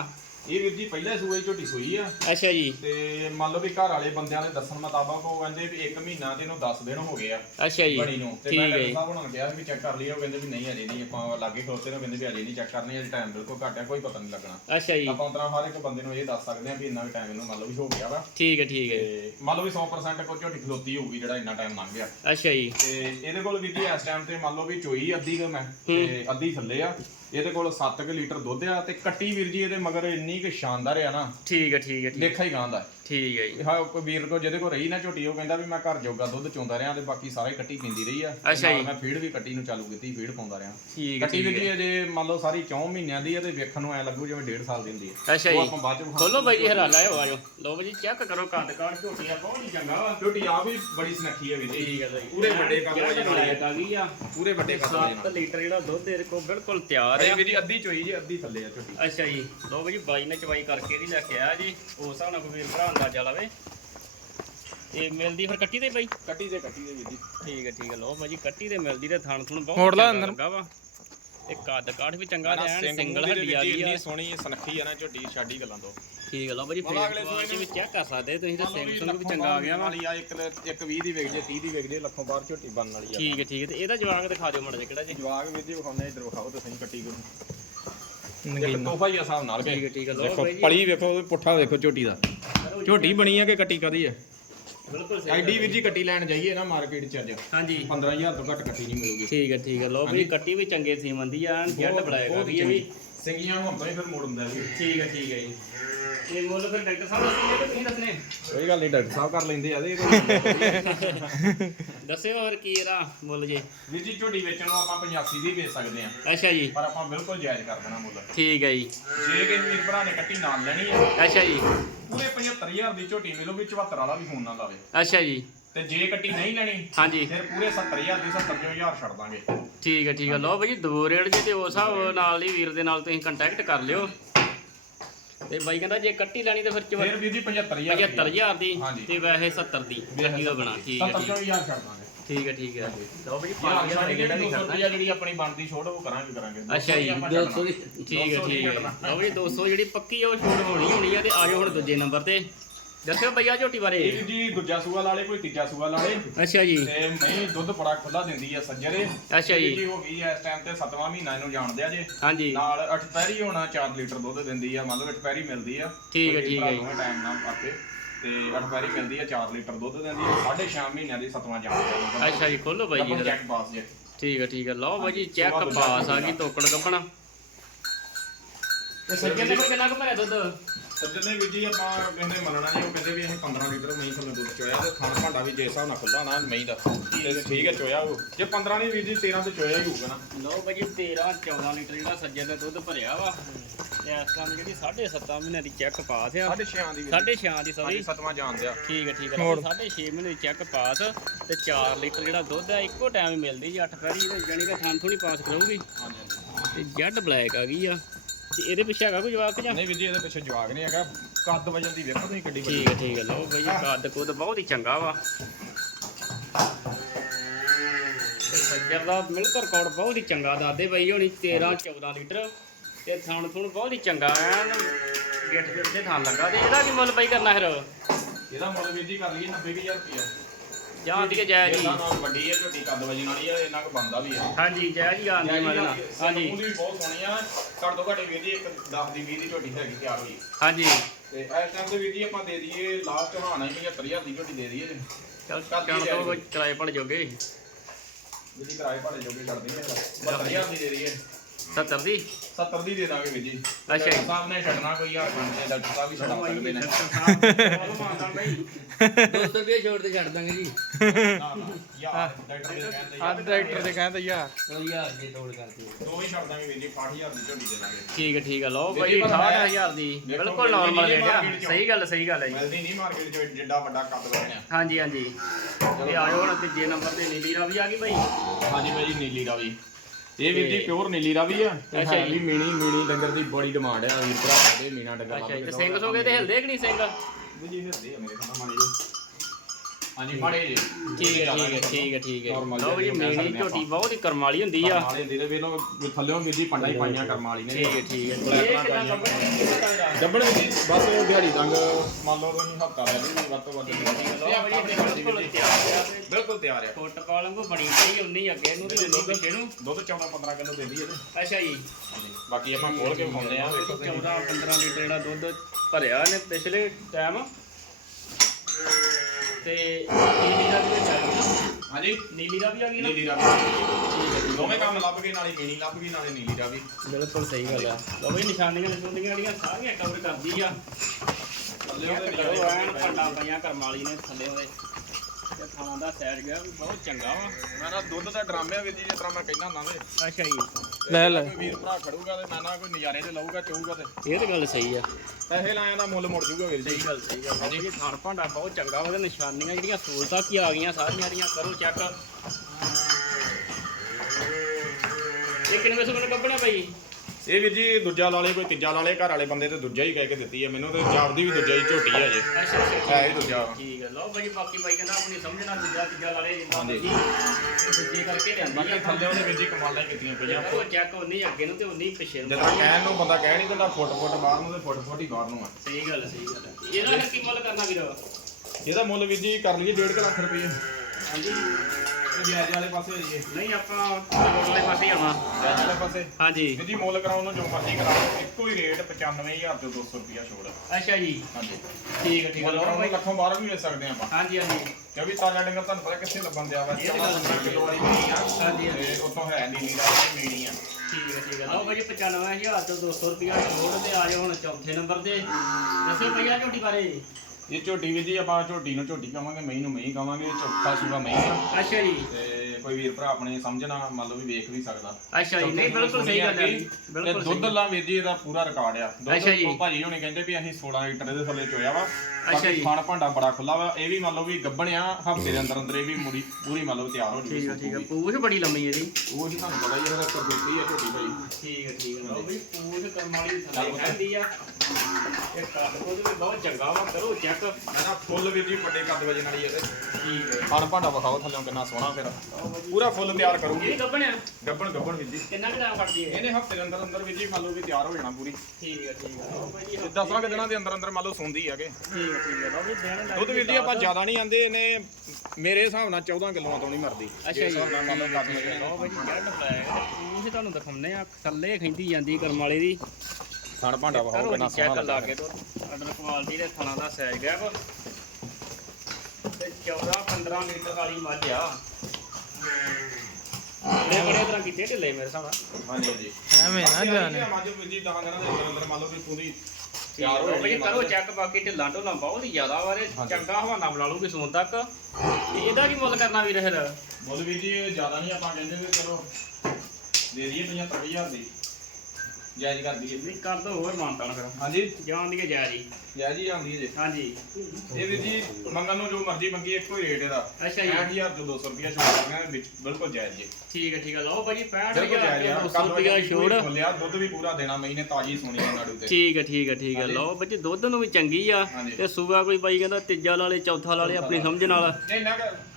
[SPEAKER 2] ਇਹ ਵੀਰ ਜੀ ਪਹਿਲੇ ਸੂਏ ਝੋਟੀ ਸੂਈ ਆ।
[SPEAKER 1] ਅੱਛਾ ਜੀ।
[SPEAKER 2] ਤੇ ਮੰਨ ਲਓ ਵੀ ਘਰ ਵਾਲੇ ਬੰਦਿਆਂ ਦੇ ਦੱਸਣ ਮੁਤਾਬਕ ਉਹ ਕਹਿੰਦੇ ਵੀ 1 ਮਹੀਨਾ ਤੇ ਇਹਨੂੰ 10 ਦਿਨ ਹੋ ਗਏ ਆ
[SPEAKER 1] ਅੱਛਾ ਜੀ।
[SPEAKER 2] ਬਣੀ ਨੂੰ। ਤੇ
[SPEAKER 1] ਠੀਕ
[SPEAKER 2] ਮੈਂ
[SPEAKER 1] ਹੈ
[SPEAKER 2] ਡਾਕਟਰ
[SPEAKER 1] ਜੀ।
[SPEAKER 2] ਸਾਹਿਬ ਨੂੰ ਕਿਹਾ ਵੀ ਚੈੱਕ ਕਰ ਲਈਏ ਉਹ ਕਹਿੰਦੇ ਵੀ ਨਹੀਂ ਅਜੇ ਨਹੀਂ ਆਪਾਂ ਲਾਗੇ ਖਲੋਤੇ ਨੇ ਕਹਿੰਦੇ ਵੀ ਅਜੇ ਨਹੀਂ ਚੈੱਕ ਕਰਨੀ ਅਜੇ ਟਾਈਮ ਬਿਲਕੁਲ ਘੱਟ ਆ ਕੋਈ ਪਤਾ ਨਹੀਂ ਲੱਗਣਾ।
[SPEAKER 1] ਅੱਛਾ ਜੀ।
[SPEAKER 2] ਆਪਾਂ ਉਤਰਾ ਹਰ ਇੱਕ ਬੰਦੇ ਨੂੰ ਇਹ ਦੱਸ ਸਕਦੇ ਆ ਵੀ ਇੰਨਾ ਟਾਈਮ ਇਹਨੂੰ ਮੰਨ ਲਓ ਵੀ ਹੋ ਗਿਆ ਵਾ।
[SPEAKER 1] ਠੀਕ ਹੈ ਠੀਕ ਹੈ।
[SPEAKER 2] ਤੇ ਮੰਨ ਲਓ ਵੀ 100% ਕੋਈ ਝੋਟੀ ਖਲੋਤੀ ਹੋਊਗੀ ਜਿਹੜਾ ਇੰਨਾ ਟਾਈਮ ਲੰਘ ਗਿਆ।
[SPEAKER 1] ਅੱਛਾ ਜੀ।
[SPEAKER 2] ਤੇ ਇਹਦੇ ਕੋਲ ਵੀਰ ਜੀ ਇਸ ਟਾਈਮ ਤੇ ਮੰਨ ਲਓ ਵੀ ਚੋਈ ਅੱਧੀ ਕੁ ਮੈਂ ਤੇ ਅੱਧੀ ਥੱਲੇ ਆ। ਇਹਦੇ ਕੋਲ 7 ਲੀਟਰ ਦੁੱਧ ਆ ਤੇ ਕੱਟੀ ਵੀਰ ਜੀ ਇਹਦੇ ਮਗਰ ਇੰਨੀ ਕਿ ਸ਼ਾਨਦਾਰ ਆ ਨਾ।
[SPEAKER 1] ਠੀਕ ਹੈ ਠੀਕ ਹੈ
[SPEAKER 2] ਲੇਖਾ ਹੀ ਗਾਂਦਾ
[SPEAKER 1] ਠੀਕ ਹੈ ਜੀ।
[SPEAKER 2] ਹਾਂ ਕੋਈ ਵੀਰ ਕੋ ਜਿਹਦੇ ਕੋ ਰਹੀ ਨਾ ਝੋਟੀ ਉਹ ਕਹਿੰਦਾ ਵੀ ਮੈਂ ਘਰ ਜੋਗਾ ਦੁੱਧ ਚੋਂਦਾ ਰਿਹਾ ਤੇ ਬਾਕੀ ਸਾਰਾ ਹੀ ਕੱਟੀ ਪੀਂਦੀ ਰਹੀ ਆ।
[SPEAKER 1] ਅੱਛਾ ਜੀ।
[SPEAKER 2] ਮੈਂ ਫੀਡ ਵੀ ਕੱਟੀ ਨੂੰ ਚਾਲੂ ਕੀਤੀ ਫੀਡ ਪਾਉਂਦਾ ਰਿਹਾ।
[SPEAKER 1] ਠੀਕ ਹੈ
[SPEAKER 2] ਕੱਟੀ ਵੀਰ ਜੀ ਅਜੇ ਮੰਨ ਲਓ ਸਾਰੀ 4 ਮਹੀਨਿਆਂ ਦੀ ਆ ਤੇ ਵੇਖਣ ਨੂੰ ਐ ਲੱਗੂ ਜਿਵੇਂ 1.5 ਸਾਲ ਦੀ ਹੁੰਦੀ ਹੈ
[SPEAKER 1] ਅੱਛਾ ਜੀ।
[SPEAKER 2] ਆਪਾਂ ਬਾਅਦ ਚ ਵਿਖਾ-
[SPEAKER 1] ਖੋਲੋ ਬਾਈ ਜੀ ਹਰਾਲਾ ਆਇਓ ਆਜੋ ਲਓ ਬਾਈ ਜੀ ਚੈੱਕ ਕਰੋ ਕੱਦ ਕਾਠ ਝੋਟੀ ਆ ਬਹੁਤ ਹੀ ਚੰਗਾ ਵਾ।
[SPEAKER 2] ਝੋਟੀ ਆ ਵੀ ਬੜੀ ਸੁਨੱਖੀ ਹੈ ਵੀਰ ਜੀ।
[SPEAKER 1] ਠੀਕ ਹੈ ਬਾਈ
[SPEAKER 2] ਪੂਰੇ ਵੱਡੇ ਕੱਦ ਵਾਲੀ
[SPEAKER 1] ਆ ਗਈ ਆ
[SPEAKER 2] ਪੂਰੇ ਵੱਡੇ ਕੱਦ ਵਾਲੀ
[SPEAKER 1] 7 ਲੀਟਰ ਜਿਹੜਾ ਦੁੱਧ ਇਹਦੇ ਕੋਲ ਬਿਲਕੁਲ ਤਿਆਰ
[SPEAKER 2] ਅਰੇ
[SPEAKER 1] ਆ
[SPEAKER 2] ਵੀਰ ਜੀ ਅੱਧੀ ਚੋਈ ਜੀ ਅੱਧੀ ਥੱਲੇ ਆ ਝੋਟੀ
[SPEAKER 1] ਅੱਛਾ ਜੀ। ਲਓ ਬਾਈ ਜੀ ਬਾਈ ਨੇ ਚਵਾਈ ਕਰਕੇ ਇਹਦੀ ਲੈ ਕੇ ਆਇਆ ਜੀ। ਉਸ ਹਿਸਾਬ ਨਾਲ ਕੋਈ ਵੀਰ ਭਰਾ ਅੰਦਾਜ਼ਾ ਲਾਵੇ। ਇਹ ਮਿਲਦੀ ਫਿਰ ਕੱਟੀ ਤੇ ਬਾਈ?
[SPEAKER 2] ਕੱਟੀ ਦੇ ਕੱਟੀ ਦੇ ਵੀਰ ਜੀ।
[SPEAKER 1] ਠੀਕ ਹੈ ਠੀਕ ਹੈ ਲਓ ਬਾਈ ਜੀ ਕੱਟੀ ਤੇ ਮਿਲਦੀ ਤੇ ਥਣ ਥੁਣ ਬਹੁਤ
[SPEAKER 4] ਮੋੜ ਲਾ
[SPEAKER 1] ਚੰਗਾ
[SPEAKER 4] ਅੰਦਰ।
[SPEAKER 1] ਲੱਗਾ ਵਾ। ਇਹ ਕੱਦ ਕਾਠ ਵੀ ਚੰਗਾ
[SPEAKER 2] ਨਾ
[SPEAKER 1] ਰਹਿਣ ਸਿੰਗਲ ਹੱਡੀ ਆ ਗਈ ਆ।
[SPEAKER 2] ਇੰਨੀ ਸੋਹਣੀ ਸੁਨੱਖੀ ਆ ਨਾ ਝੋਟੀ ਛਾਡੀ ਗੱਲਾਂ ਤੋਂ।
[SPEAKER 1] ਠੀਕ ਹੈ ਲਓ
[SPEAKER 2] ਮਤਲਬ ਅਗਲੇ ਸੂਏ
[SPEAKER 1] ਵੀ ਚੈੱਕ ਕਰ ਸਕਦੇ ਤੁਸੀਂ ਤਾਂ ਸਿੰਘ ਸੁੰਗ ਵੀ ਚੰਗਾ ਆ ਗਿਆ ਵਾ।
[SPEAKER 2] ਵਾਲੀ ਆ ਇੱਕ ਇੱਕ 20 ਦੀ ਵਿਕ ਜੇ 30 ਦੀ ਵਿਕ ਜੇ ਲੱਖੋਂ ਬਾਹਰ ਝੋਟੀ ਬਣਨ ਵਾਲੀ ਆ।
[SPEAKER 1] ਠੀਕ ਹੈ ਠੀਕ ਹੈ ਤੇ ਇਹਦਾ ਜਵਾਬ ਦਿਖਾ ਦਿਓ ਮੜਾ ਜਿਹਾ ਕਿਹੜਾ ਜੀ
[SPEAKER 2] ਜਵਾਗ ਵੀਰ ਜੀ ਵਿਖਾਉਂਦੇ ਇੱਧਰ ਵਿਖਾਓ ਤੇ ਸਹੀ ਕੱਟੀ ਨੂੰ ਇੱਕ ਤੋਹਫਾ ਹੀ ਆ ਹਿਸਾਬ ਨਾਲ
[SPEAKER 1] ਠੀਕ ਹੈ ਠੀਕ ਹੈ ਜੀ।
[SPEAKER 2] ਪਲੀ ਵੇਖੋ ਪੁੱਠਾ ਵੇਖੋ ਝੋਟੀ ਦਾ। ਝੋਟੀ ਬਣੀ ਆ ਕਿ ਕੱਟੀ ਕਦੀ ਆ?
[SPEAKER 1] ਬਿਲਕੁਲ ਸਹੀ
[SPEAKER 2] ਐਡੀ ਵੀਰ ਜੀ ਕੱਟੀ ਲੈਣ ਜਾਈਏ ਨਾ ਮਾਰਕੀਟ ਚ ਅੱਜ।
[SPEAKER 1] ਹਾਂਜੀ।
[SPEAKER 2] 15000 ਤੋਂ ਘੱਟ ਕੱਟੀ ਨਹੀਂ ਮਿਲੂਗੀ।
[SPEAKER 1] ਠੀਕ ਹੈ ਠੀਕ ਹੈ। ਲਓ ਬਾਈ ਕੱਟੀ ਵੀ ਚੰਗੇ ਸੀਮਨ ਦੀ ਆ ਜੱਟ ਬਲਾਏਗਾ ਵੀ ਇਹ ਵੀ।
[SPEAKER 2] ਸਿੰਗੀਆਂ ਤੋਂ ਹੀ ਫਿਰ ਮੋੜ ਹੁੰਦਾ ਜੀ
[SPEAKER 1] ਠੀਕ ਹੈ ਠੀਕ ਹੈ ਜੀ। ਇਹ ਮੁੱਲ ਫਿਰ ਡਾਕਟਰ ਸਾਹਿਬ ਦੱਸਣਗੇ ਕਿ ਤੁਸੀਂ ਦੱਸਣੇ?
[SPEAKER 2] ਕੋਈ ਗੱਲ ਨਹੀਂ ਡਾਕਟਰ ਸਾਹਿਬ ਕਰ ਲੈਂਦੇ ਆ ਇਹਦੇ।
[SPEAKER 1] ਦੱਸਿਓ ਹੋਰ ਕੀ ਇਹਦਾ ਮੁੱਲ ਜੀ।
[SPEAKER 2] ਵੀਰ ਜੀ ਝੋਟੀ ਵੇਚਣ ਨੂੰ ਆਪਾਂ 85 ਦੀ ਵੇਚ ਸਕਦੇ ਆ
[SPEAKER 1] ਅੱਛਾ ਜੀ।
[SPEAKER 2] ਪਰ ਆਪਾਂ ਬਿਲਕੁਲ ਜਾਇਜ਼ ਕਰ ਦੇਣਾ ਮੁੱਲ।
[SPEAKER 1] ਠੀਕ ਹੈ ਜੀ।
[SPEAKER 2] ਜੇ ਕਿ ਵੀਰ ਭਰਾ ਨੇ ਕੱਟੀ ਨਾਲ ਲੈਣੀ ਆ
[SPEAKER 1] ਅੱਛਾ ਜੀ।
[SPEAKER 2] ਪੂਰੇ 75000 ਦੀ ਝੋਟੀ ਮਿਲੂ ਵੀ 74 ਵਾਲਾ ਵੀ ਫੋਨ ਨਾ ਲਾਵੇ।
[SPEAKER 1] ਅੱਛਾ ਜੀ।
[SPEAKER 2] ਤੇ ਜੇ ਕੱਟੀ ਨਹੀਂ ਲੈਣੀ
[SPEAKER 1] ਹਾਂਜੀ।
[SPEAKER 2] ਫਿਰ ਪੂਰੇ 70000 ਦੀ 70000 ਛੱਡ ਦਾਂਗੇ।
[SPEAKER 1] ਠੀਕ ਹੈ ਠੀਕ ਹੈ। ਲਓ ਬਾਈ ਜੀ ਦੋ ਰੇਟ ਜੇ ਤੇ ਉਸ ਹਿਸਾਬ ਨਾਲ ਹੀ ਵੀਰ ਦੇ ਨਾਲ ਤੁਸੀਂ ਕੰਟੈਕਟ ਕਰ ਲਿਓ। ਤੇ ਬਾਈ ਕਹਿੰਦਾ ਜੇ ਕੱਟੀ ਲੈਣੀ ਤੇ ਫਿਰ ਚਵ-
[SPEAKER 2] ਫਿਰ ਵੀਰ ਜੀ 75000
[SPEAKER 1] 75000 ਦੀ
[SPEAKER 2] ਹਾਂਜੀ।
[SPEAKER 1] ਤੇ ਵੈਸੇ 70 ਦੀ। ਕੱਟੀ ਦਾ ਬਣਾ ਠੀਕ ਹੈ ਠੀਕ
[SPEAKER 2] 70000 ਛੱਡ ਦਾਂਗੇ।
[SPEAKER 1] ਠੀਕ ਹੈ ਠੀਕ ਹੈ। ਲਓ ਬਾਈ
[SPEAKER 2] ਯਾਰ
[SPEAKER 1] 5000
[SPEAKER 2] ਸਾਡੀ
[SPEAKER 1] ਜਿਹੜਾ ਵੀ
[SPEAKER 2] 200
[SPEAKER 1] ਕਰਨਾ
[SPEAKER 2] ਰੁਪਿਆ ਜਿਹੜੀ ਆਪਣੀ ਬਣਦੀ ਛੋੜ ਉਹ ਕਰਾਂਗੇ ਕਰਾਂਗੇ।
[SPEAKER 1] ਅੱਛਾ ਜੀ,
[SPEAKER 3] 200 ਦੀ
[SPEAKER 1] ਠੀਕ ਹੈ ਠੀਕ ਹੈ। ਲਓ ਬਾਈ 200 ਜਿਹੜੀ ਪੱਕੀ ਆ ਉਹ ਛੋਟ ਹੋਣੀ ਹੋਣੀ ਆ ਤੇ ਆਜੋ ਹੁਣ ਦੂਜੇ ਨੰਬਰ ਤੇ। ਦੱਸਿਓ ਭਈਆ ਝੋਟੀ ਬਾਰੇ।
[SPEAKER 2] ਇਹ ਜੀ ਦੂਜਾ ਸੂਆ ਲਾ ਲੇ ਕੋਈ ਤੀਜਾ ਸੂਆ ਲਾ ਲੇ।
[SPEAKER 1] ਅੱਛਾ ਜੀ।
[SPEAKER 2] ਤੇ ਮਹੀਂ ਦੁੱਧ ਬੜਾ ਖੁੱਲਾ ਦਿੰਦੀ ਆ ਸੱਜਰੇ।
[SPEAKER 1] ਅੱਛਾ ਜੀ।
[SPEAKER 2] ਜੀ ਹੋ ਗਈ ਐ ਇਸ ਟਾਈਮ ਤੇ 7ਵਾਂ ਮਹੀਨਾ ਇਹਨੂੰ ਜਾਣਦੇ ਆ ਜੇ।
[SPEAKER 1] ਹਾਂਜੀ।
[SPEAKER 2] ਨਾਲ ਅਠਪੈਰੀ ਹੋਣਾ 4 ਲੀਟਰ ਦੁੱਧ ਦਿੰਦੀ ਆ। ਮਤਲਬ ਅਠਪੈਰੀ ਮਿਲਦੀ ਆ।
[SPEAKER 1] ਠੀਕ ਹੈ, ਠੀਕ ਹੈ ਜੀ।
[SPEAKER 2] ਟਾਈਮ ਨਾਲ ਆਪੇ ਤੇ ਅਠਪੈਰੀ ਮਿਲਦੀ ਆ 4 ਲੀਟਰ ਦੁੱਧ ਦਿੰਦੀ ਆ। 6.5 ਮਹੀਨਿਆਂ ਦੀ 7ਵਾਂ ਜਾਣਦੇ ਆ
[SPEAKER 1] ਅੱਛਾ ਜੀ ਖੋਲੋ ਬਾਈ ਜੀ ਇਹਦਾ।
[SPEAKER 2] ਚੈੱਕ ਪਾਸ ਜੇ।
[SPEAKER 1] ਠੀਕ ਹੈ ਠੀਕ ਹੈ ਲਓ ਬਾਈ ਜੀ ਚੈੱਕ ਪਾਸ ਆ ਗਈ ਤੋਕੜ ਕੱਪਣਾ ਤੇ ਸੱਜੇ ਨੇ ਕਿੰਨਾ ਕੁ ਭਰਿਆ ਦੁੱਧ?
[SPEAKER 2] ਸੱਜਣੇ ਵੀਰ ਜੀ ਆਪਾਂ ਕਹਿੰਦੇ ਮੰਨਣਾ ਨਹੀਂ ਉਹ ਕਹਿੰਦੇ ਵੀ ਅਸੀਂ 15 ਲੀਟਰ ਮਹੀਂ ਥੱਲੇ ਦੁੱਧ ਚੋਇਆ ਤੇ ਖਾਣ ਭਾਂਡਾ ਵੀ ਜੇ ਹਿਸਾਬ ਨਾਲ ਖੁੱਲਾ ਨਾ ਮਹੀਂ ਦਾ ਤੇ ਠੀਕ ਹੈ ਚੋਇਆ ਉਹ ਜੇ 15 ਨਹੀਂ ਵੀਰ ਜੀ 13 ਤੇ ਚੋਇਆ ਹੀ ਹੋਊਗਾ ਨਾ।
[SPEAKER 1] ਲਓ ਬਾਈ ਜੀ 13 14 ਲੀਟਰ ਜਿਹੜਾ ਸੱਜੇ ਨੇ ਦੁੱਧ ਭਰਿਆ ਵਾ ਤੇ ਇਸ ਟਾਈਮ ਜਿਹੜੀ 7.5 ਮਹੀਨੇ ਦੀ ਚੈੱਕ ਪਾਸ ਆ।
[SPEAKER 2] 6.5 ਦੀ ਵੀਰ
[SPEAKER 1] 6.5 ਦੀ ਸੌਰੀ
[SPEAKER 2] ਹਾਂਜੀ 7ਵਾਂ ਜਾਣਦੇ ਆ
[SPEAKER 1] ਠੀਕ ਹੈ ਠੀਕ ਹੈ। 6.5 ਮਹੀਨੇ ਦੀ ਚੈੱਕ ਪਾਸ ਤੇ 4 ਲੀਟਰ ਜਿਹੜਾ ਦੁੱਧ ਆ ਇੱਕੋ ਟਾਈਮ ਹੀ ਮਿਲਦੀ ਜੀ 8 ਪੈਰੀ ਤੇ ਜਾਨੀ ਕਿ ਥਾਂ ਥੋੜੀ ਪਾਸ ਕਰਾਉਗੀ
[SPEAKER 2] ਹਾਂਜੀ
[SPEAKER 1] ਤੇ ਜੈਡ ਬਲੈਕ ਆ ਗਈ ਆ। ਤੇ ਇਹਦੇ ਪਿੱਛੇ ਹੈਗਾ ਕੋਈ ਜਵਾਕ ਜਾਂ?
[SPEAKER 2] ਨਹੀਂ ਵੀਰ ਜੀ ਇਹਦੇ ਪਿੱਛੇ ਜਵਾਗ ਨਹੀਂ ਹੈਗਾ। ਕੱਦ ਵਜਨ ਦੀ ਵੇਖੋ ਤੁਸੀਂ ਕਿੱਡੀ ਵੱਡੀ।
[SPEAKER 1] ਠੀਕ ਹੈ ਠੀਕ ਹੈ। ਲਓ ਬਾਈ ਕੱਦ ਕੁੱਦ ਬਹੁਤ ਹੀ ਚੰਗਾ ਵਾ। ਸੱਜਰ ਦਾ ਮਿਲਕ ਰਿਕਾਰਡ ਬਹੁਤ ਹੀ ਚੰਗਾ ਦੱਸਦੇ ਬਾਈ ਹੋਣੀ 13 14 ਲੀਟਰ। ਤੇ ਥਣ ਥੁਣ ਬਹੁਤ ਹੀ ਚੰਗਾ ਐਨ। ਗਿੱਟ ਗਿੱਟ ਤੇ ਥਾਂ ਲੱਗਾ ਤੇ ਇਹਦਾ ਕੀ ਮੁੱਲ ਬਾਈ ਕਰਨਾ ਫਿਰ?
[SPEAKER 2] ਇਹਦਾ ਮੁੱਲ ਵੀਰ ਜੀ ਕਰ ਲਈਏ 90000 ਰੁਪਇਆ।
[SPEAKER 1] ਜਾਂ ਦੀ ਜੈ ਜੀ।
[SPEAKER 2] ਇਹਦਾ ਨਾਲ ਵੱਡੀ ਹੈ ਝੋਟੀ ਕੱਦ ਵਜਨ ਵਾਲੀ ਹੈ ਇਹਨਾਂ ਕੋ ਬੰਦਾ ਵੀ ਹੈ।
[SPEAKER 1] ਹਾਂਜੀ ਜੈ ਜੀ ਆਂਦੀ ਮਦਨਾ ਹਾਂਜੀ।
[SPEAKER 2] ਵੀ ਬਹੁਤ ਸੋਹਣੀ ਆ। ਘੱਟ ਤੋਂ ਘੱਟ ਵੀਰ ਜੀ ਇੱਕ 10 ਦੀ 20 ਦੀ ਝੋਟੀ ਹੈਗੀ ਤਿਆਰ ਹੋਈ।
[SPEAKER 1] ਹਾਂਜੀ।
[SPEAKER 2] ਤੇ ਇਸ ਟਾਈਮ ਤੇ ਵੀਰ ਜੀ ਆਪਾਂ ਦੇ ਦਈਏ ਲਾਸਟ ਹਾਣਾ ਹੀ 75000 ਦੀ ਝੋਟੀ ਦੇ ਦਈਏ।
[SPEAKER 1] ਚਲ ਕੋਈ ਕਿਰਾਏ ਪੜ ਜੋਗੇ।
[SPEAKER 2] ਵੀਰ ਜੀ ਕਿਰਾਏ ਭਾੜੇ ਜੋਗੇ ਛੱਡ ਦਈਏ 72000 ਦੀ ਦੇ ਦਈਏ।
[SPEAKER 1] 70 ਦੀ?
[SPEAKER 2] 70 ਦੀ ਦੇ ਦਾਂਗੇ ਵੀਰ ਜੀ।
[SPEAKER 1] ਅੱਛਾ ਜੀ।
[SPEAKER 2] ਡਾਕਟਰ ਸਾਹਿਬ ਨੇ ਛੱਡਣਾ ਕੋਈ ਆ ਬੰਦੇ ਡਾਕਟਰ ਸਾਹਿਬ ਵੀ ਛੱਡਾ ਸਕਦੇ ਨੇ।
[SPEAKER 3] 200 ਰੁਪਏ ਛੋੜ ਤੇ ਛੱਡ ਦਾਂਗੇ ਜੀ।
[SPEAKER 2] ਨਾ ਨਾ ਯਾਰ ਡਾਕਟਰ ਦੇ ਕਹਿੰਦੇ
[SPEAKER 4] ਆ ਡਾਇਰੈਕਟਰ ਦੇ ਕਹਿੰਦੇ ਯਾਰ।
[SPEAKER 3] ਚਲੋ ਯਾਰ ਜੀ ਤੋੜ ਕਰਤੀ।
[SPEAKER 2] ਦੋ ਹੀ ਛੱਡ ਦਾਂਗੇ ਵੀਰ ਜੀ 60000 ਦੀ ਝੋਟੀ ਦੇ ਦਾਂਗੇ।
[SPEAKER 1] ਠੀਕ ਹੈ ਠੀਕ ਹੈ ਲਓ
[SPEAKER 2] ਪਰ
[SPEAKER 1] 68000 ਦੀ। ਬਿਲਕੁਲ ਨਾਰਮਲ ਰੇਟ ਆ। ਸਹੀ ਗੱਲ ਸਹੀ ਗੱਲ ਹੈ ਜੀ।
[SPEAKER 2] ਮਿਲਦੀ ਨਹੀਂ ਮਾਰਕੀਟ ਚ ਜਿੱਡਾ ਵੱਡਾ ਕੱਦ ਬਣਿਆ
[SPEAKER 1] ਹਾਂਜੀ ਹਾਂਜੀ। ਤੇ ਆਇਓ ਹੁਣ ਤੀਜੇ ਨੰਬਰ ਤੇ ਨੀਲੀ ਰਾਵੀ ਆ ਗਈ ਬਾਈ।
[SPEAKER 2] ਹਾਂਜੀ ਭਾਈ ਜੀ ਨੀਲੀ ਰਾਵੀ। ਇਹ ਵੀਰ ਜੀ ਪਿਓਰ ਨੀਲੀ ਰਾਵੀ ਆ।
[SPEAKER 1] ਅੱਛਾ ਜੀ।
[SPEAKER 2] ਵੀ ਮੀਣੀ ਮੀਣੀ ਡੰਗਰ ਦੀ ਬੜੀ ਡਿਮਾਂਡ ਆ ਵੀਰ ਭਰਾ ਦੇ ਮੀਣਾ ਡੰਗਰ
[SPEAKER 1] ਅੱਛਾ ਤੇ ਸਿੰਘ ਸੋਗੇ ਤੇ ਹਿਲਦੇ ਕਿ ਨਹੀਂ ਸਿੰਘ?
[SPEAKER 2] ਜੀ ਹਿਰਦੇ ਆ ਮੇਰੇ ਖਾਣਾ ਮਾੜੇ ਜੀ ਹਾਂਜੀ ਮਾੜੇ ਜੀ।
[SPEAKER 1] ਠੀਕ ਹੈ ਠੀਕ ਹੈ ਠੀਕ ਹੈ ਠੀਕ ਹੈ। ਲਓ ਜੀ
[SPEAKER 2] ਸਕਦੇ
[SPEAKER 1] ਝੋਟੀ ਬਹੁਤ ਹੀ ਕਰਮ ਵਾਲੀ ਹੁੰਦੀ ਆ।
[SPEAKER 2] ਵਾਲੇ ਦੇ ਦੇ ਵੇਲੋ ਥੱਲਿਓਂ ਵੀਰ ਜੀ ਪੰਡਾ ਹੀ ਪਾਈਆਂ ਕਰਮ ਵਾਲੀ ਨੇ।
[SPEAKER 1] ਠੀਕ ਹੈ ਠੀਕ ਹੈ। ਇਹ ਕਿੰਨਾ
[SPEAKER 2] ਜੀ ਬਸ ਦਿਹਾੜੀ ਦੰਗ ਮੰਨ ਲਓ ਤੁਸੀਂ ਹਫਤਾ ਲੈ ਵੀ ਵੱਧ ਤੋਂ ਵੱਧ
[SPEAKER 1] ਬਿਲਕੁਲ ਤਿਆਰ ਤੇ
[SPEAKER 2] ਆ।
[SPEAKER 1] ਫੁੱਟ ਕਾਲੰਗੋ ਬਣੀ ਪਈ ਉਨੀ ਅੱਗੇ ਨੂੰ ਤੇ ਉਨੀ ਪਿੱਛੇ ਨੂੰ।
[SPEAKER 2] ਦੁੱਧ 14 15 ਕਿਲੋ ਦਿੰਦੀ ਇਹਦੇ
[SPEAKER 1] ਅੱਛਾ ਜੀ।
[SPEAKER 2] ਬਾਕੀ ਆਪਾਂ ਖੋਲ ਕੇ ਵਿਖਾਉਂਦੇ ਆ। ਵੇਖੋ ਤੁਸੀਂ
[SPEAKER 1] 14 15 ਲੀਟਰ ਜਿਹੜਾ ਦੁੱਧ ਭਰਿਆ ਨੇ ਪਿਛਲੇ ਟਾਈਮ ਤੇ ਨੀਲੀ ਦਾ ਵੀ ਚੱਲ ਗਿਆ
[SPEAKER 2] ਹਾਂਜੀ।
[SPEAKER 1] ਨੀਲੀ ਦਾ ਵੀ ਆ ਗਈ ਨਾ?
[SPEAKER 2] ਨੀਲੀ ਰਾਵੀ। ਦੋਵੇਂ ਕੰਮ ਲੱਭ ਗਏ ਨਾਲੇ ਮੀਣੀ ਲੱਭ ਗਈ ਨਾਲੇ ਨੀਲੀ ਰਾਵੀ।
[SPEAKER 1] ਬਿਲਕੁਲ ਸਹੀ ਗੱਲ ਆ। ਲਓ ਬਈ ਨਿਸ਼ਾਨੀਆਂ ਨਿਸ਼ਾਨੀਆਂ ਜਿਹੜੀਆਂ ਸਾਰੀਆਂ ਕਵਰ ਕਰਦੀ ਆ।
[SPEAKER 2] ਥੱਲੇ ਉਹਦੇ
[SPEAKER 1] ਕਰੋ ਐਨ ਪਈਆਂ ਕਰਮ ਵਾਲੀ ਨੇ ਥੱਲੇ ਉਹਦੇ। ਤੇ ਥਾਣਾ ਦਾ ਸਾਈਡ ਗਿਆ ਵੀ ਬਹੁਤ ਚੰਗਾ ਵਾ।
[SPEAKER 2] ਮੈਂ ਨਾ ਦੁੱਧ ਦਾ ਡਰਾਮੇ ਆ ਵੀਰ ਜੀ ਜਿਸ ਤਰ੍ਹਾਂ ਮੈਂ ਕਹਿੰਦਾ ਹੁੰਦਾ ਤੇ
[SPEAKER 1] ਅੱਛਾ ਜੀ।
[SPEAKER 4] ਲੈ ਲੈ।
[SPEAKER 2] ਕੋਈ ਵੀਰ ਭਰਾ ਖੜੂਗਾ ਤੇ ਮੈਂ ਨਾ ਕੋਈ ਨਜ਼ਾਰੇ ਤੇ ਲਊਗਾ ਚਊਗਾ ਤੇ।
[SPEAKER 1] ਇਹ ਤਾਂ ਗੱਲ ਸਹੀ ਆ।
[SPEAKER 2] ਪੈਸੇ ਲਾਇਆ ਦਾ ਮੁੱਲ ਮੁੜ ਜੂਗਾ ਵੀਰ ਜੀ।
[SPEAKER 1] ਸਹੀ ਗੱਲ ਸਹੀ ਗੱਲ। ਇਹ ਥਾਣ ਭਾਂਡਾ ਬਹੁਤ ਚੰਗਾ ਵਾ ਤੇ ਨਿਸ਼ਾਨੀਆਂ ਜਿਹੜੀਆਂ ਸਹੂਲਤਾਂ ਕੀ ਆ ਗਈਆਂ ਸਾਰੀਆਂ ਜਿਹੜੀਆਂ ਕਰੋ ਚੈੱਕ ਇਹ ਕਿੰਨੇ ਵਜੇ ਕੋਲ ਕੱਢਣਾ ਬਈ
[SPEAKER 2] ਇਹ ਵੀਰ ਜੀ ਦੂਜਾ ਲਾਲੇ ਕੋਈ ਤੀਜਾ ਲਾਲੇ ਘਰ ਵਾਲੇ ਬੰਦੇ ਤੇ ਦੂਜਾ ਹੀ ਕਹਿ ਕੇ ਦਿੱਤੀ ਹੈ ਮੈਨੂੰ ਤੇ ਜਾਪਦੀ ਵੀ ਦੂਜਾ ਹੀ ਝੋਟੀ ਹੈ ਜੇ।
[SPEAKER 1] ਅੱਛਾ ਅੱਛਾ
[SPEAKER 2] ਹੈ ਹੀ ਦੂਜਾ।
[SPEAKER 1] ਠੀਕ ਹੈ ਲਓ ਬਾਈ ਬਾਕੀ ਬਾਈ ਕਹਿੰਦਾ ਆਪਣੀ ਸਮਝਣਾ ਦੂਜਾ ਤੀਜਾ ਵਾਲੇ ਜਿੱਦਾਂ
[SPEAKER 2] ਹਾਂਜੀ।
[SPEAKER 1] ਦੂਜੇ ਕਰਕੇ ਲਿਆਂਦੀ
[SPEAKER 2] ਬਾਕੀ
[SPEAKER 1] ਆ।
[SPEAKER 2] ਥੱਲੇ ਉਹਨੇ ਵੀਰ ਜੀ ਕਮਾਲਾਂ ਹੀ ਕੀਤੀਆਂ ਪਈਆਂ।
[SPEAKER 1] ਉਹ ਚੈੱਕ ਉਨੀ ਅੱਗੇ ਨੂੰ ਤੇ ਉਨੀ ਪਿੱਛੇ ਨੂੰ।
[SPEAKER 2] ਜਿੱਦਾਂ ਕਹਿਣ ਨੂੰ ਬੰਦਾ ਕਹਿ ਨਹੀਂ ਦਿੰਦਾ ਫੁੱਟ ਫੁੱਟ ਬਾਹਰ ਨੂੰ ਤੇ ਫੁੱਟ ਫੁੱਟ ਹੀ ਬਾਹਰ ਨੂੰ ਆ।
[SPEAKER 1] ਸਹੀ ਗੱਲ ਸਹੀ ਗੱਲ ਹੈ। ਇਹਦਾ ਫਿਰ ਕੀ ਮੁੱਲ ਕਰਨਾ ਵੀਰ?
[SPEAKER 2] ਇਹਦਾ ਮੁੱਲ ਵੀਰ ਜੀ ਕਰ ਲਈਏ 1.5 ਲੱਖ ਰੁਪਏ
[SPEAKER 1] ਹਾਂਜੀ।
[SPEAKER 2] ਵਿਆਜ ਵਾਲੇ ਪਾਸੇ ਹੋਈਏ।
[SPEAKER 1] ਨਹੀਂ ਆਪਾਂ ਅਗਲੇ ਪਾਸੇ ਹੀ ਆਉਣਾ
[SPEAKER 2] ਵਿਆਜ ਵਾਲੇ ਪਾਸੇ।
[SPEAKER 1] ਹਾਂਜੀ।
[SPEAKER 2] ਵੀਰ ਜੀ ਮੁੱਲ ਕਰਾਉਣ ਨੂੰ ਜੋ ਮਰਜ਼ੀ ਕਰਾਓ। ਇੱਕੋ ਹੀ ਰੇਟ 95000 ਤੋਂ 200 ਰੁਪਿਆ ਛੋੜ।
[SPEAKER 1] ਅੱਛਾ ਜੀ।
[SPEAKER 2] ਹਾਂਜੀ।
[SPEAKER 1] ਠੀਕ ਹੈ ਠੀਕ ਹੈ।
[SPEAKER 2] ਮੁੱਲ
[SPEAKER 1] ਲਓ
[SPEAKER 2] ਕਰਾਉਣ ਨੂੰ
[SPEAKER 1] ਬਾਈ
[SPEAKER 2] ਲੱਖੋਂ ਬਾਹਰ ਵੀ ਲੈ ਸਕਦੇ ਆਪਾਂ।
[SPEAKER 1] ਹਾਂਜੀ ਹਾਂਜੀ।
[SPEAKER 2] ਕਿਉਂਕਿ ਤਾਜ਼ਾ ਡੰਗਰ ਤੁਹਾਨੂੰ ਪਤਾ ਕਿੱਥੇ ਲੱਭਣ ਦਿਆ ਵਾ।
[SPEAKER 1] ਇਹ ਤਾਂ ਗੱਲ
[SPEAKER 2] 14 ਕਿਲੋ ਵਾਲੀ ਮੀਣੀ ਆ।
[SPEAKER 1] ਹਾਂਜੀ, ਹਾਂਜੀ।
[SPEAKER 2] ਤੇ ਉੱਥੋਂ ਹੈ ਨੀਲੀ ਦਾ ਮੀਣੀ ਆ।
[SPEAKER 1] ਠੀਕ ਹੈ ਠੀਕ ਹੈ। ਲਓ ਬਾਈ 95000 ਤੋਂ 200 ਰੁਪਿਆ ਛੋੜ ਤੇ ਆ ਜਾਓ ਹੁਣ ਚੌਥੇ ਨੰਬਰ ਤੇ। ਦੱਸੋ ਭਈਆ ਝੋਟੀ ਬਾਰੇ।
[SPEAKER 2] ਇਹ ਝੋਟੀ ਵੀ ਜੀ ਆਪਾਂ ਝੋਟੀ ਨੂੰ ਝੋਟੀ ਕਵਾਂਗੇ ਮਹੀਂ ਨੂੰ ਮਹੀਂ ਕਵਾਂਗੇ ਚੌਥਾ ਸੂਆ ਮਹੀਂ
[SPEAKER 1] ਅੱਛਾ ਜੀ।
[SPEAKER 2] ਤੇ ਕੋਈ ਵੀਰ ਭਰਾ ਆਪਣੇ ਸਮਝਣਾ ਮੰਨ ਲਓ ਵੀ ਵੇਖ ਵੀ ਸਕਦਾ।
[SPEAKER 1] ਅੱਛਾ ਜੀ ਨਹੀਂ ਬਿਲਕੁਲ ਸਹੀ ਗੱਲ ਹੈ ਬਿਲਕੁਲ
[SPEAKER 2] ਦੁੱਧ ਲਾ ਵੀਰ ਜੀ ਇਹਦਾ ਪੂਰਾ ਰਿਕਾਰਡ ਆ। ਦੁੱਧ ਭਾਜੀ ਹੁਣੇ ਕਹਿੰਦੇ ਵੀ ਅਸੀਂ 16 ਲੀਟਰ ਦੇ ਥੱਲੇ ਚੋਇਆ ਵਾ।
[SPEAKER 1] ਅੱਛਾ ਜੀ।
[SPEAKER 2] ਖਾਣ ਭਾਂਡਾ ਬੜਾ ਖੁੱਲਾ ਵਾ। ਇਹ ਵੀ ਮੰਨ ਲਓ ਵੀ ਗੱਬਣ ਆ ਹਫ਼ਤੇ ਦੇ ਅੰਦਰ ਅੰਦਰ ਇਹ ਵੀ ਪੂਰੀ ਮੰਨ ਲਓ ਤਿਆਰ ਹੋ ਜੂਗੀ
[SPEAKER 1] ਠੀਕ ਹੈ ਠੀਕ ਹੈ ਪੂਛ ਬੜੀ ਲੰਮੀ ਇਹਦੀ
[SPEAKER 2] ਉਹ ਜੀ ਤੁਹਾਨੂੰ ਪਤਾ ਹੀ ਹੈ ਇਹਦਾ ਕਰਦੂਤੀ ਆ ਝੋਟੀ ਭਾਈ।
[SPEAKER 1] ਠੀਕ ਹੈ ਠੀਕ ਹੈ ਲਓ ਬਈ ਪੂਛ ਕਰਮ ਵਾਲੀ ਥੱਲੇ ਕਹਿੰਦੀ ਆ। ਇਹ ਕੱਦ ਵੀ ਬਹੁਤ ਚੰਗਾ ਵਾ ਕਰੋ ਚੈੱਕ।
[SPEAKER 2] ਮੈਂ ਨਾ ਫੁੱਲ ਵੀਰ ਜੀ ਵੱਡੇ ਕੱਦ ਵਜਨ ਵਾਲੀ ਇਹਦੇ।
[SPEAKER 1] ਠੀਕ ਹੈ
[SPEAKER 2] ਖਾਣ ਭਾਂਡਾ ਵਿਖਾਓ ਥੱਲੇ ਕਿੰਨਾ ਸੋਹਣਾ ਫਿਰ। ਪੂਰਾ ਫੁੱਲ ਤਿਆਰ
[SPEAKER 1] ਇਹ
[SPEAKER 2] ਕਰੂਗੀ ਗੱਬਣ ਗੱਬਣ ਵੀਰ ਜੀ।
[SPEAKER 1] ਕਿੰਨਾ ਕੁ ਟਾਈਮ ਫੜਦੀ ਹੈ
[SPEAKER 2] ਇਹਨੇ ਹਫ਼ਤੇ ਦੇ ਅੰਦਰ ਅੰਦਰ ਵੀਰ ਜੀ ਮੰਨ ਲਓ ਵੀ ਤਿਆਰ ਹੋ ਜਾਣਾ ਪੂਰੀ।
[SPEAKER 1] ਠੀਕ ਹੈ ਠੀਕ ਹੈ ਬਾਈ ਜੀ
[SPEAKER 2] ਤੇ ਦਸਾਂ ਕੁ ਦਿਨਾਂ ਦੇ ਅੰਦਰ ਅੰਦਰ ਮੰਨ ਲਓ ਸੁੰਦੀ ਹੈਗੇ।
[SPEAKER 1] ਠੀਕ ਠੀਕ ਹੈ ਠੀਕ ਹੈ ਲਓ ਵੀ ਦੇਣ ਲੱਗ
[SPEAKER 2] ਦੁੱਧ ਵੀਰ ਜੀ ਆਪਾਂ ਜ਼ਿਆਦਾ ਨਹੀਂ ਆਂਦੇ ਇਹਨੇ ਮੇਰੇ ਹਿਸਾਬ ਨਾਲ 14 ਕਿਲੋਆਂ ਤੋਂ ਨਹੀਂ ਮਰਦੀ।
[SPEAKER 1] ਅੱਛਾ
[SPEAKER 2] ਜੇ
[SPEAKER 1] ਜੀ।
[SPEAKER 2] ਹਿਸਾਬ ਨਾਲ ਮੰਨ ਲਓ ਕੱਦ ਲੱਗਣੇ
[SPEAKER 1] ਲਓ ਬਈ ਜੈਡ ਫਲੈਗ ਉਹ ਤੁਹਾਨੂੰ ਦਿਖਾਉਂਦੇ ਆ ਥੱਲੇ ਖਿੰਦੀ ਜਾਂਦੀ ਕਰਮ ਵਾਲੇ ਦੀ।
[SPEAKER 2] ਥਣ ਭਾਂਡਾ
[SPEAKER 1] ਕਰੋ
[SPEAKER 2] ਵਹਾਓ
[SPEAKER 1] ਜੀ
[SPEAKER 2] ਨਾ
[SPEAKER 1] ਚੈੱਕ
[SPEAKER 2] ਸੋਹਣਾ
[SPEAKER 1] ਲਾ
[SPEAKER 2] ਲੱਗਾ
[SPEAKER 1] ਕੇ ਤੋਂ ਆਰਡਰ ਕੁਆਲਿਟੀ ਦੇ ਥਣਾ ਦਾ ਸਾਈਜ਼ ਗੈਪ ਤੇ 14 15 ਲੀਟਰ ਵਾਲੀ ਮੱਝ ਆ। ਇਹ ਬੜੇ ਤਰ੍ਹਾਂ ਕੀਤੇ ਢਿੱਲੇ ਮੇਰੇ ਨਾਲ।
[SPEAKER 2] ਹਾਂਜੀ ਹਾਂਜੀ
[SPEAKER 4] ਐਵੇਂ ਨਾ ਜਾਣੇ।
[SPEAKER 2] ਮੱਝ ਵੀਰ ਜੀ 10 ਦਿਨਾਂ ਦੇ ਅੰਦਰ ਅੰਦਰ ਮੰਨ ਲਓ ਵੀ ਪੂਰੀ
[SPEAKER 1] ਤਿਆਰ ਹੋ ਗਈ ਕਰੋ ਚੈੱਕ ਬਾਕੀ ਢਿੱਲਾਂ ਢੋਲਾਂ ਬਹੁਤ ਹੀ ਜ਼ਿਆਦਾ ਵਾਰੇ। ਚੰਗਾ ਹਵਾਨਾ ਬਣਾ ਲੂਗੀ ਸੂਨ ਤੱਕ। ਤੇ ਇਹਦਾ ਕੀ ਮੁੱਲ ਕਰਨਾ ਵੀਰ ਫਿਰ?
[SPEAKER 2] ਮੁੱਲ ਵੀਰ ਜੀ ਜ਼ਿਆਦਾ ਨਹੀਂ ਆਪਾਂ ਕਹਿੰਦੇ ਵੀ ਚਲੋ ਦੇ ਦਈਏ 75000 ਦੀ। ਜਾਇਜ਼ ਕਰ ਦਈਏ।
[SPEAKER 1] ਵੀ ਕਰ ਦੋ ਹੋਰ ਮਾਨਤਾਨ ਫਿਰ।
[SPEAKER 2] ਹਾਂਜੀ।
[SPEAKER 1] ਜਾਣ ਦੀ ਜਾ ਜੀ
[SPEAKER 2] ਜਾਇਜ਼ ਹੀ ਆਉਂਦੀ ਹੈ ਜੀ।
[SPEAKER 1] ਹਾਂਜੀ।
[SPEAKER 2] ਇਹ ਵੀਰ ਜੀ ਮੰਗਣ ਨੂੰ ਜੋ ਮਰਜ਼ੀ ਮੰਗੀ ਇੱਕੋ ਹੀ ਰੇਟ ਇਹਦਾ।
[SPEAKER 1] ਅੱਛਾ ਜੀ।
[SPEAKER 2] 60000 ਤੋਂ 200 ਰੁਪਿਆ ਛੋੜ ਵਿੱਚ ਬਿਲਕੁਲ ਜਾਇਜ਼ ਜੀ
[SPEAKER 1] ਠੀਕ ਹੈ ਠੀਕ ਹੈ। ਲਓ ਭਾਜੀ 65
[SPEAKER 2] ਬਿਲਕੁਲ ਜਾਇਜ਼
[SPEAKER 1] ਹਜ਼ਾਰ
[SPEAKER 2] ਆ।
[SPEAKER 1] 200 ਰੁਪਇਆ ਛੋੜ।
[SPEAKER 2] ਬੋਲਿਆ ਦੁੱਧ ਵੀ ਪੂਰਾ ਦੇਣਾ ਮਹੀਨੇ ਤਾਜੀ ਸੋਣੀ ਹੈ ਨਾੜੂ ਤੇ।
[SPEAKER 1] ਠੀਕ ਹੈ ਠੀਕ ਹੈ ਠੀਕ ਹੈ। ਲਓ ਬੱਚੇ ਦੁੱਧ ਨੂੰ ਵੀ ਚੰਗੀ ਆ। ਤੇ ਸੂਆ ਕੋਈ ਬਾਈ ਕਹਿੰਦਾ ਤੀਜਾ ਲਾਲੇ ਚੌਥਾ ਲਾਲੇ ਆਪਣੀ ਸਮਝ ਨਾਲ।
[SPEAKER 2] ਨਹੀਂ ਨਾ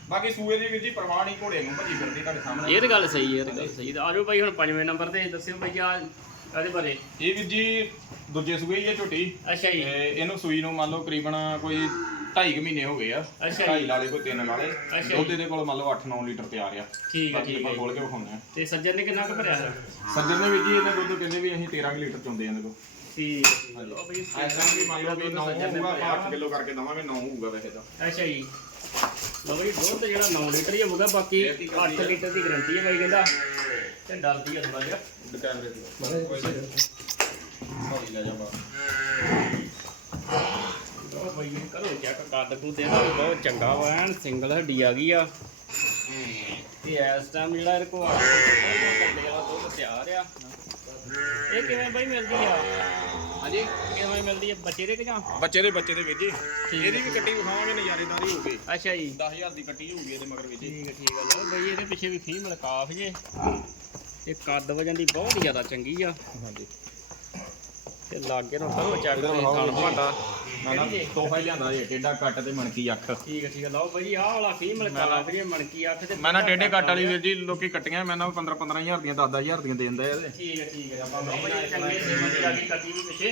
[SPEAKER 2] ਬਾਕੀ ਸੂਏ ਦੀ ਵੀਰ ਜੀ ਪਰਵਾਹ ਨਹੀਂ ਘੋੜੇ ਨੂੰ ਭੱਜੀ ਫਿਰਦੀ ਤੁਹਾਡੇ ਸਾਹਮਣੇ।
[SPEAKER 1] ਇਹ ਤਾਂ ਗੱਲ ਸਹੀ ਹੈ ਇਹ ਤਾਂ ਗੱਲ ਸਹੀ ਹੈ। ਆਜੋ ਬਾਈ ਹੁਣ ਪੰਜਵੇਂ ਨੰਬਰ ਤੇ ਦੱਸਿਓ ਬਾਈ ਆ ਇਹਦੇ ਬਾਰੇ?
[SPEAKER 2] ਇਹ ਵੀਰ ਜੀ ਦੂਜੇ ਸੂਏ ਹੀ ਹੈ ਝੋਟੀ।
[SPEAKER 1] ਅੱਛਾ ਜੀ।
[SPEAKER 2] ਤੇ ਇਹਨੂੰ ਸੂਈ ਨੂੰ ਮੰਨ ਲਓ ਕਰੀਬਨ ਕੋਈ 2.5 ਮਹੀਨੇ ਹੋ ਗਏ ਆ।
[SPEAKER 1] ਅੱਛਾ
[SPEAKER 2] ਢਾਈ
[SPEAKER 1] ਜੀ
[SPEAKER 2] ਲਾਲੇ ਕੋਈ ਤਿੰਨ
[SPEAKER 1] ਅੱਛਾ
[SPEAKER 2] ਦੁੱਧ
[SPEAKER 1] ਜੀ।
[SPEAKER 2] ਇਹਦੇ ਕੋਲ ਮੰਨ ਲਓ 8-9 ਲੀਟਰ ਤਿਆਰ ਆ।
[SPEAKER 1] ਠੀਕ ਹੈ
[SPEAKER 2] ਬਾਕੀ
[SPEAKER 1] ਠੀਕ
[SPEAKER 2] ਆਪਾਂ
[SPEAKER 1] ਹੈ
[SPEAKER 2] ਖੋਲ ਕੇ ਵਿਖਾਉਂਦੇ ਆ।
[SPEAKER 1] ਤੇ ਸੱਜਣ ਨੇ ਕਿੰਨਾ ਕੁ ਭਰਿਆ ਹੈ
[SPEAKER 2] ਸੱਜਣ ਨੇ ਵੀਰ ਜੀ ਇਹਨੇ ਦੁੱਧ ਕਹਿੰਦੇ ਵੀ ਅਸੀਂ 13 ਕੁ ਲੀਟਰ ਚੁੰਦੇ ਆ ਇਹਦੇ ਕੋਲ।
[SPEAKER 1] ਠੀਕ ਹੈ ਲਓ ਬਾਈ।
[SPEAKER 2] ਐਸਾ ਵੀ ਮੰਨ ਲਓ ਵੀ 9
[SPEAKER 1] ਸੱਜਣ ਨੇ
[SPEAKER 2] ਹੋਊਗਾ
[SPEAKER 1] ਭਰਿਆ।
[SPEAKER 2] 8 ਕਿਲੋ ਕਰਕੇ ਦਵਾਂਗੇ 9 ਹੋਊਗਾ ਵੈਸੇ ਤਾਂ।
[SPEAKER 1] ਅੱਛਾ ਜੀ। ਲਓ ਬਾਈ ਦੁੱਧ ਜਿਹੜਾ 9 ਲੀਟਰ ਹੀ ਹੋਊਗਾ ਬਾਕੀ 8 ਲੀਟਰ ਦੀ ਗਾਰੰਟੀ ਹੈ ਬਾਈ ਕਹਿੰਦਾ। ਤੇ ਡਰਦੀ ਹੈ ਥੋੜਾ ਜਿਹਾ।
[SPEAKER 2] ਕੈਮਰੇ ਤੇ ਲੈ ਜਾ ਬਾ
[SPEAKER 1] ਲਓ ਬਾਈ ਇਹ ਕਰੋ ਚੈੱਕ ਕੱਦ ਕੁ ਤੇ ਬਹੁਤ ਚੰਗਾ ਵਾ ਐਨ ਸਿੰਗਲ ਹੱਡੀ ਆ ਗਈ ਆ। ਤੇ ਇਸ ਟਾਈਮ ਜਿਹੜਾ ਇਹਦੇ ਕੋਲ ਕੰਡੇ ਵਾਲਾ ਦੁੱਧ ਤਿਆਰ ਆ। ਇਹ ਕਿਵੇਂ ਬਾਈ ਮਿਲਦੀ ਆ?
[SPEAKER 2] ਹਾਂਜੀ?
[SPEAKER 1] ਕਿਵੇਂ ਮਿਲਦੀ ਆ? ਬੱਚੇ ਦੇ ਕਿ ਜਾਂ?
[SPEAKER 2] ਬੱਚੇ ਦੇ ਬੱਚੇ ਦੇ ਵੀਰ ਜੀ ਇਹਦੀ ਵੀ ਕੱਟੀ ਵਿਖਾਵਾਂਗੇ ਨਜ਼ਾਰੇਦਾਰੀ ਹੋਊਗੀ
[SPEAKER 1] ਅੱਛਾ ਜੀ।
[SPEAKER 2] 10000 ਦੀ ਕੱਟੀ ਹੋਊਗੀ ਇਹਦੇ ਮਗਰ ਵੀਰ ਜੀ।
[SPEAKER 1] ਠੀਕ ਹੈ ਠੀਕ ਹੈ ਲਓ ਬਈ ਇਹਦੇ ਪਿੱਛੇ ਵੀ ਫੀਮੇਲ ਕਾਫ ਜੇ ਇਹ ਕੱਦ ਵਜਨ ਦੀ ਬਹੁਤ ਹੀ ਜ਼ਿਆਦਾ ਚੰਗੀ ਆ।
[SPEAKER 2] ਹਾਂਜੀ।
[SPEAKER 1] ਤੇ ਲਾਗੇ ਨੂੰ ਕਰੋ ਚੈੱਕ ਤੇ ਥਣ। ਭਾਂਡਾ।
[SPEAKER 2] ਮੈਂ ਨਾ ਤੋਹਫਾ ਹੀ ਲਿਆਂਦਾ ਜੀ ਟੇਡਾ ਕੱਟ ਤੇ ਮਣਕੀ ਅੱਖ।
[SPEAKER 1] ਠੀਕ ਹੈ ਠੀਕ ਹੈ ਲਓ ਬਈ ਆਹ ਵਾਲਾ ਫੀਮੇਲ ਕਾਫ ਜੇ ਮਣਕੀ ਅੱਖ ਤੇ
[SPEAKER 2] ਮੈਂ ਨਾ ਟੇਡੇ ਕੱਟ ਵਾਲੀ ਵੀਰ ਜੀ ਲੋਕੀ ਕੱਟੀਆਂ ਮੈਂ ਨਾ 15 15000 ਦੀਆਂ 10 10000 ਦੀਆਂ ਦੇ ਦਿੰਦੇ ਆ ਇਹਦੇ।
[SPEAKER 1] ਠੀਕ ਹੈ ਠੀਕ ਹੈ ਆਪਾਂ ਬਈ ਚੰਗੇ ਸੀਮਨ ਦੀ ਗਈ ਕੱਟੀ ਵੀ ਪਿੱਛੇ।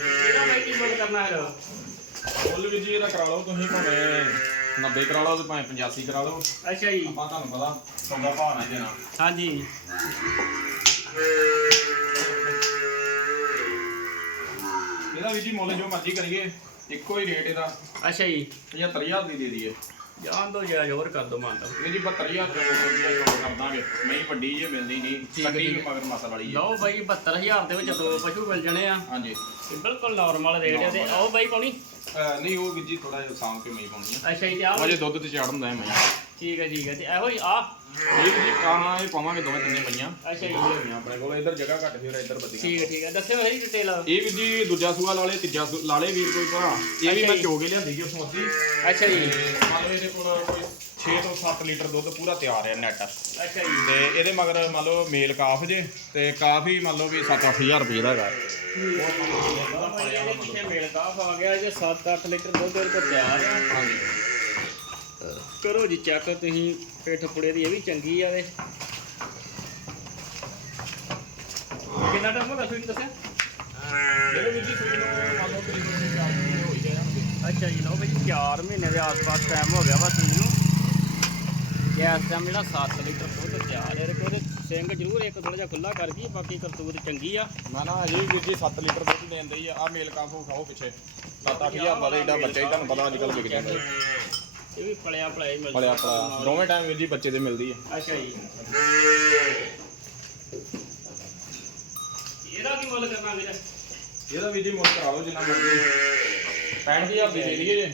[SPEAKER 1] ਇਹਦਾ ਬਈ ਕੀ ਮੁੱਲ ਕਰਨਾ ਹੈ
[SPEAKER 2] ਫੁੱਲ ਵੀਰ ਜੀ ਇਹਦਾ ਕਰਾ ਲਓ ਤੁਸੀਂ ਭਾਵੇਂ 90 ਕਰਾ ਲਓ ਤੇ ਭਾਵੇਂ 85 ਕਰਾ ਲਓ।
[SPEAKER 1] ਅੱਛਾ ਜੀ।
[SPEAKER 2] ਆਪਾਂ ਤੁਹਾਨੂੰ ਪਤਾ ਸੌਦਾ ਭਾਅ ਨਹੀਂ ਦੇਣਾ।
[SPEAKER 1] ਹਾਂਜੀ।
[SPEAKER 2] ਇਹਦਾ ਵੀਰ ਜੀ ਮੁੱਲ ਜੋ ਮਰਜ਼ੀ ਕਰੀਏ ਇੱਕੋ ਹੀ ਰੇਟ ਇਹਦਾ।
[SPEAKER 1] ਅੱਛਾ ਜੀ।
[SPEAKER 2] 75000 ਦੀ ਦੇ ਦਈਏ।
[SPEAKER 1] ਜਾਨ ਦੋ ਜਾਇਜ਼ ਹੋਰ ਕਰ ਦੋ ਮਾਨਤਾ
[SPEAKER 2] ਵੀਰ ਜੀ 72000 ਰੁਪਏ ਕਰ ਦਾਂਗੇ ਨਹੀਂ ਵੱਡੀ ਜੇ ਮਿਲਦੀ ਨਹੀਂ
[SPEAKER 1] ਠੀਕ ਹੈ,
[SPEAKER 2] ਕੱਟੀ ਵੀ
[SPEAKER 1] ਠੀਕ ਹੈ।
[SPEAKER 2] ਮਗਰ ਮਸਲ ਵਾਲੀ ਹੈ।
[SPEAKER 1] ਲਓ ਬਾਈ 72000 ਦੇ ਵਿੱਚ ਦੋ ਪਸ਼ੂ ਮਿਲ ਜਾਣੇ ਆ।
[SPEAKER 2] ਹਾਂਜੀ।
[SPEAKER 1] ਤੇ ਬਿਲਕੁਲ ਨਾਰਮਲ ਰੇਟ ਹੈ ਤੇ ਆਓ ਬਾਈ ਪਾਉਣੀ।
[SPEAKER 2] ਅਹ ਨਹੀਂ ਉਹ ਵੀਰ ਜੀ ਥੋੜਾ ਜਿਹਾ ਸਾਂਭ ਕੇ ਮੈਂ ਪਾਉਣੀ ਆ।
[SPEAKER 1] ਅੱਛਾ ਜੀ ਤੇ ਆਹ
[SPEAKER 2] ਅਜੇ ਦੁੱਧ ਤੇ ਚੜ ਹੁੰਦਾ ਹੈ ਮੈਂ
[SPEAKER 1] ਠੀਕ ਹੈ ਠੀਕ ਹੈ ਤੇ ਇਹੋ ਹੀ ਆ।
[SPEAKER 2] ਇਹ ਵੀ ਜੀ ਕਾਣਾ ਇਹ ਪਾਵਾਂਗੇ ਦੋਵੇਂ ਤਿੰਨੇ ਪਈਆਂ।
[SPEAKER 1] ਅੱਛਾ ਜੀ।
[SPEAKER 2] ਹੋਈਆਂ ਆਪਣੇ ਕੋਲ ਇੱਧਰ ਜਗ੍ਹਾ ਘੱਟ ਸੀ ਔਰ ਇੱਧਰ ਬੱਤੀਆਂ
[SPEAKER 1] ਠੀਕ ਹੈ ਠੀਕ ਹੈ। ਦੱਸਿਓ ਸਹੀ ਡਿਟੇਲ
[SPEAKER 2] ਇਹ ਵੀ ਜੀ ਦੂਜਾ ਸੂਆ ਲਾਲੇ ਤੀਜਾ ਲਾਲੇ ਵੀਰ ਕੋਈ ਭਰਾ ਇਹ ਵੀ ਮੈਂ। ਚੋਗੇ ਲਿਆਂਦੀ ਜੀ ਉਸੋਂ ਅੱਧੀ।
[SPEAKER 1] ਅੱਛਾ ਜੀ।
[SPEAKER 2] ਮੰਨ ਲਓ ਇਹਦੇ ਕੋਲ ਕੋਈ 6 ਤੋਂ 7 ਲੀਟਰ ਦੁੱਧ ਪੂਰਾ ਤਿਆਰ ਹੈ ਨੈਟ
[SPEAKER 1] ਅੱਛਾ ਜੀ।
[SPEAKER 2] ਤੇ ਇਹਦੇ ਮਗਰ ਮੰਨ ਲਓ ਮੇਲ ਕਾਫ ਜੇ ਤੇ ਕਾਫੀ ਮੰਨ ਲਓ ਵੀ 7-8000 ਰੁਪਏ ਦਾ ਹੈਗਾ।
[SPEAKER 1] ਇਹਦੇ ਪਿੱਛੇ ਮੇਲ ਕਾਫ ਆ ਗਿਆ ਜੇ 7-8 ਲੀਟਰ ਦੁੱਧ ਇਹਦੇ ਕੋਲ ਤਿਆਰ ਆ
[SPEAKER 2] ਹਾਂਜੀ।
[SPEAKER 1] ਕਰੋ ਜੀ ਚੈੱਕ ਤੁਸੀਂ ਪਿੱਠ ਪੁੜੇ ਦੀ ਇਹ ਵੀ ਚੰਗੀ ਆ ਵੇ ਕਿੰਨਾ ਟਾਈਮ ਹੋ ਗਿਆ ਦੱਸਿਆ?
[SPEAKER 2] ਇਹਦੇ ਜੀ ਸੂਈ ਨੂੰ ਮੰਨ ਲਓ ਕਿ ਚਾਰ ਮਹੀਨੇ ਹੋ ਹੀ ਗਏ ਆ।
[SPEAKER 1] ਅੱਛਾ ਜੀ ਲਓ ਬਈ 4 ਮਹੀਨੇ ਦੇ ਆਸ-ਪਾਸ ਟਾਈਮ ਹੋ ਗਿਆ ਵਾ ਸੂਈ ਨੂੰ। ਗੈਸ ਟਾਈਮ ਜਿਹੜਾ 7 ਲੀਟਰ ਦੁੱਧ ਤਿਆਰ ਹੈ ਕੋਲ ਸਿੰਘ ਜ਼ਰੂਰ ਇੱਕ ਥੋੜਾ ਜਿਹਾ ਖੁੱਲਾ ਕਰ ਗਈ ਬਾਕੀ ਕਰਤੂਤ ਚੰਗੀ ਆ।
[SPEAKER 2] ਨਾ ਅਜੇ ਵੀ ਵੀਰ ਜੀ 7 ਲੀਟਰ ਦੁੱਧ ਦੇਣ ਦਈ ਆ। ਆਹ ਮੇਲ ਕਾਫ ਖਾਓ ਪਿੱਛੇ। 7-8000 ਦਾ ਏਡਾ ਬੱਚਾ ਹੀ ਤੁਹਾਨੂੰ ਪਤਾ ਅੱਜ ਕੱਲ੍ਹ ਵਿਕ ਜਾਂਦਾ।
[SPEAKER 1] ਇਹ ਵੀ ਪਲਿਆ ਪਲਿਆ ਹੀ ਮਿਲਦਾ।
[SPEAKER 2] ਆਪਣਾ ਦੋਵੇਂ ਟਾਈਮ ਵੀਰ ਜੀ ਬੱਚੇ ਦੇ ਮਿਲਦੀ ਹੈ।
[SPEAKER 1] ਅੱਛਾ ਜੀ। ਇਹਦਾ ਕੀ ਮੁੱਲ ਕਰਨਾ ਵੀਰ?
[SPEAKER 2] ਇਹਦਾ ਵੀਰ ਜੀ ਮੁੱਲ ਕਰਾ ਲਓ ਜਿੰਨਾ ਮਰਜ਼ੀ। 65000 ਦੀ ਦੇ ਦਈਏ ਜੇ।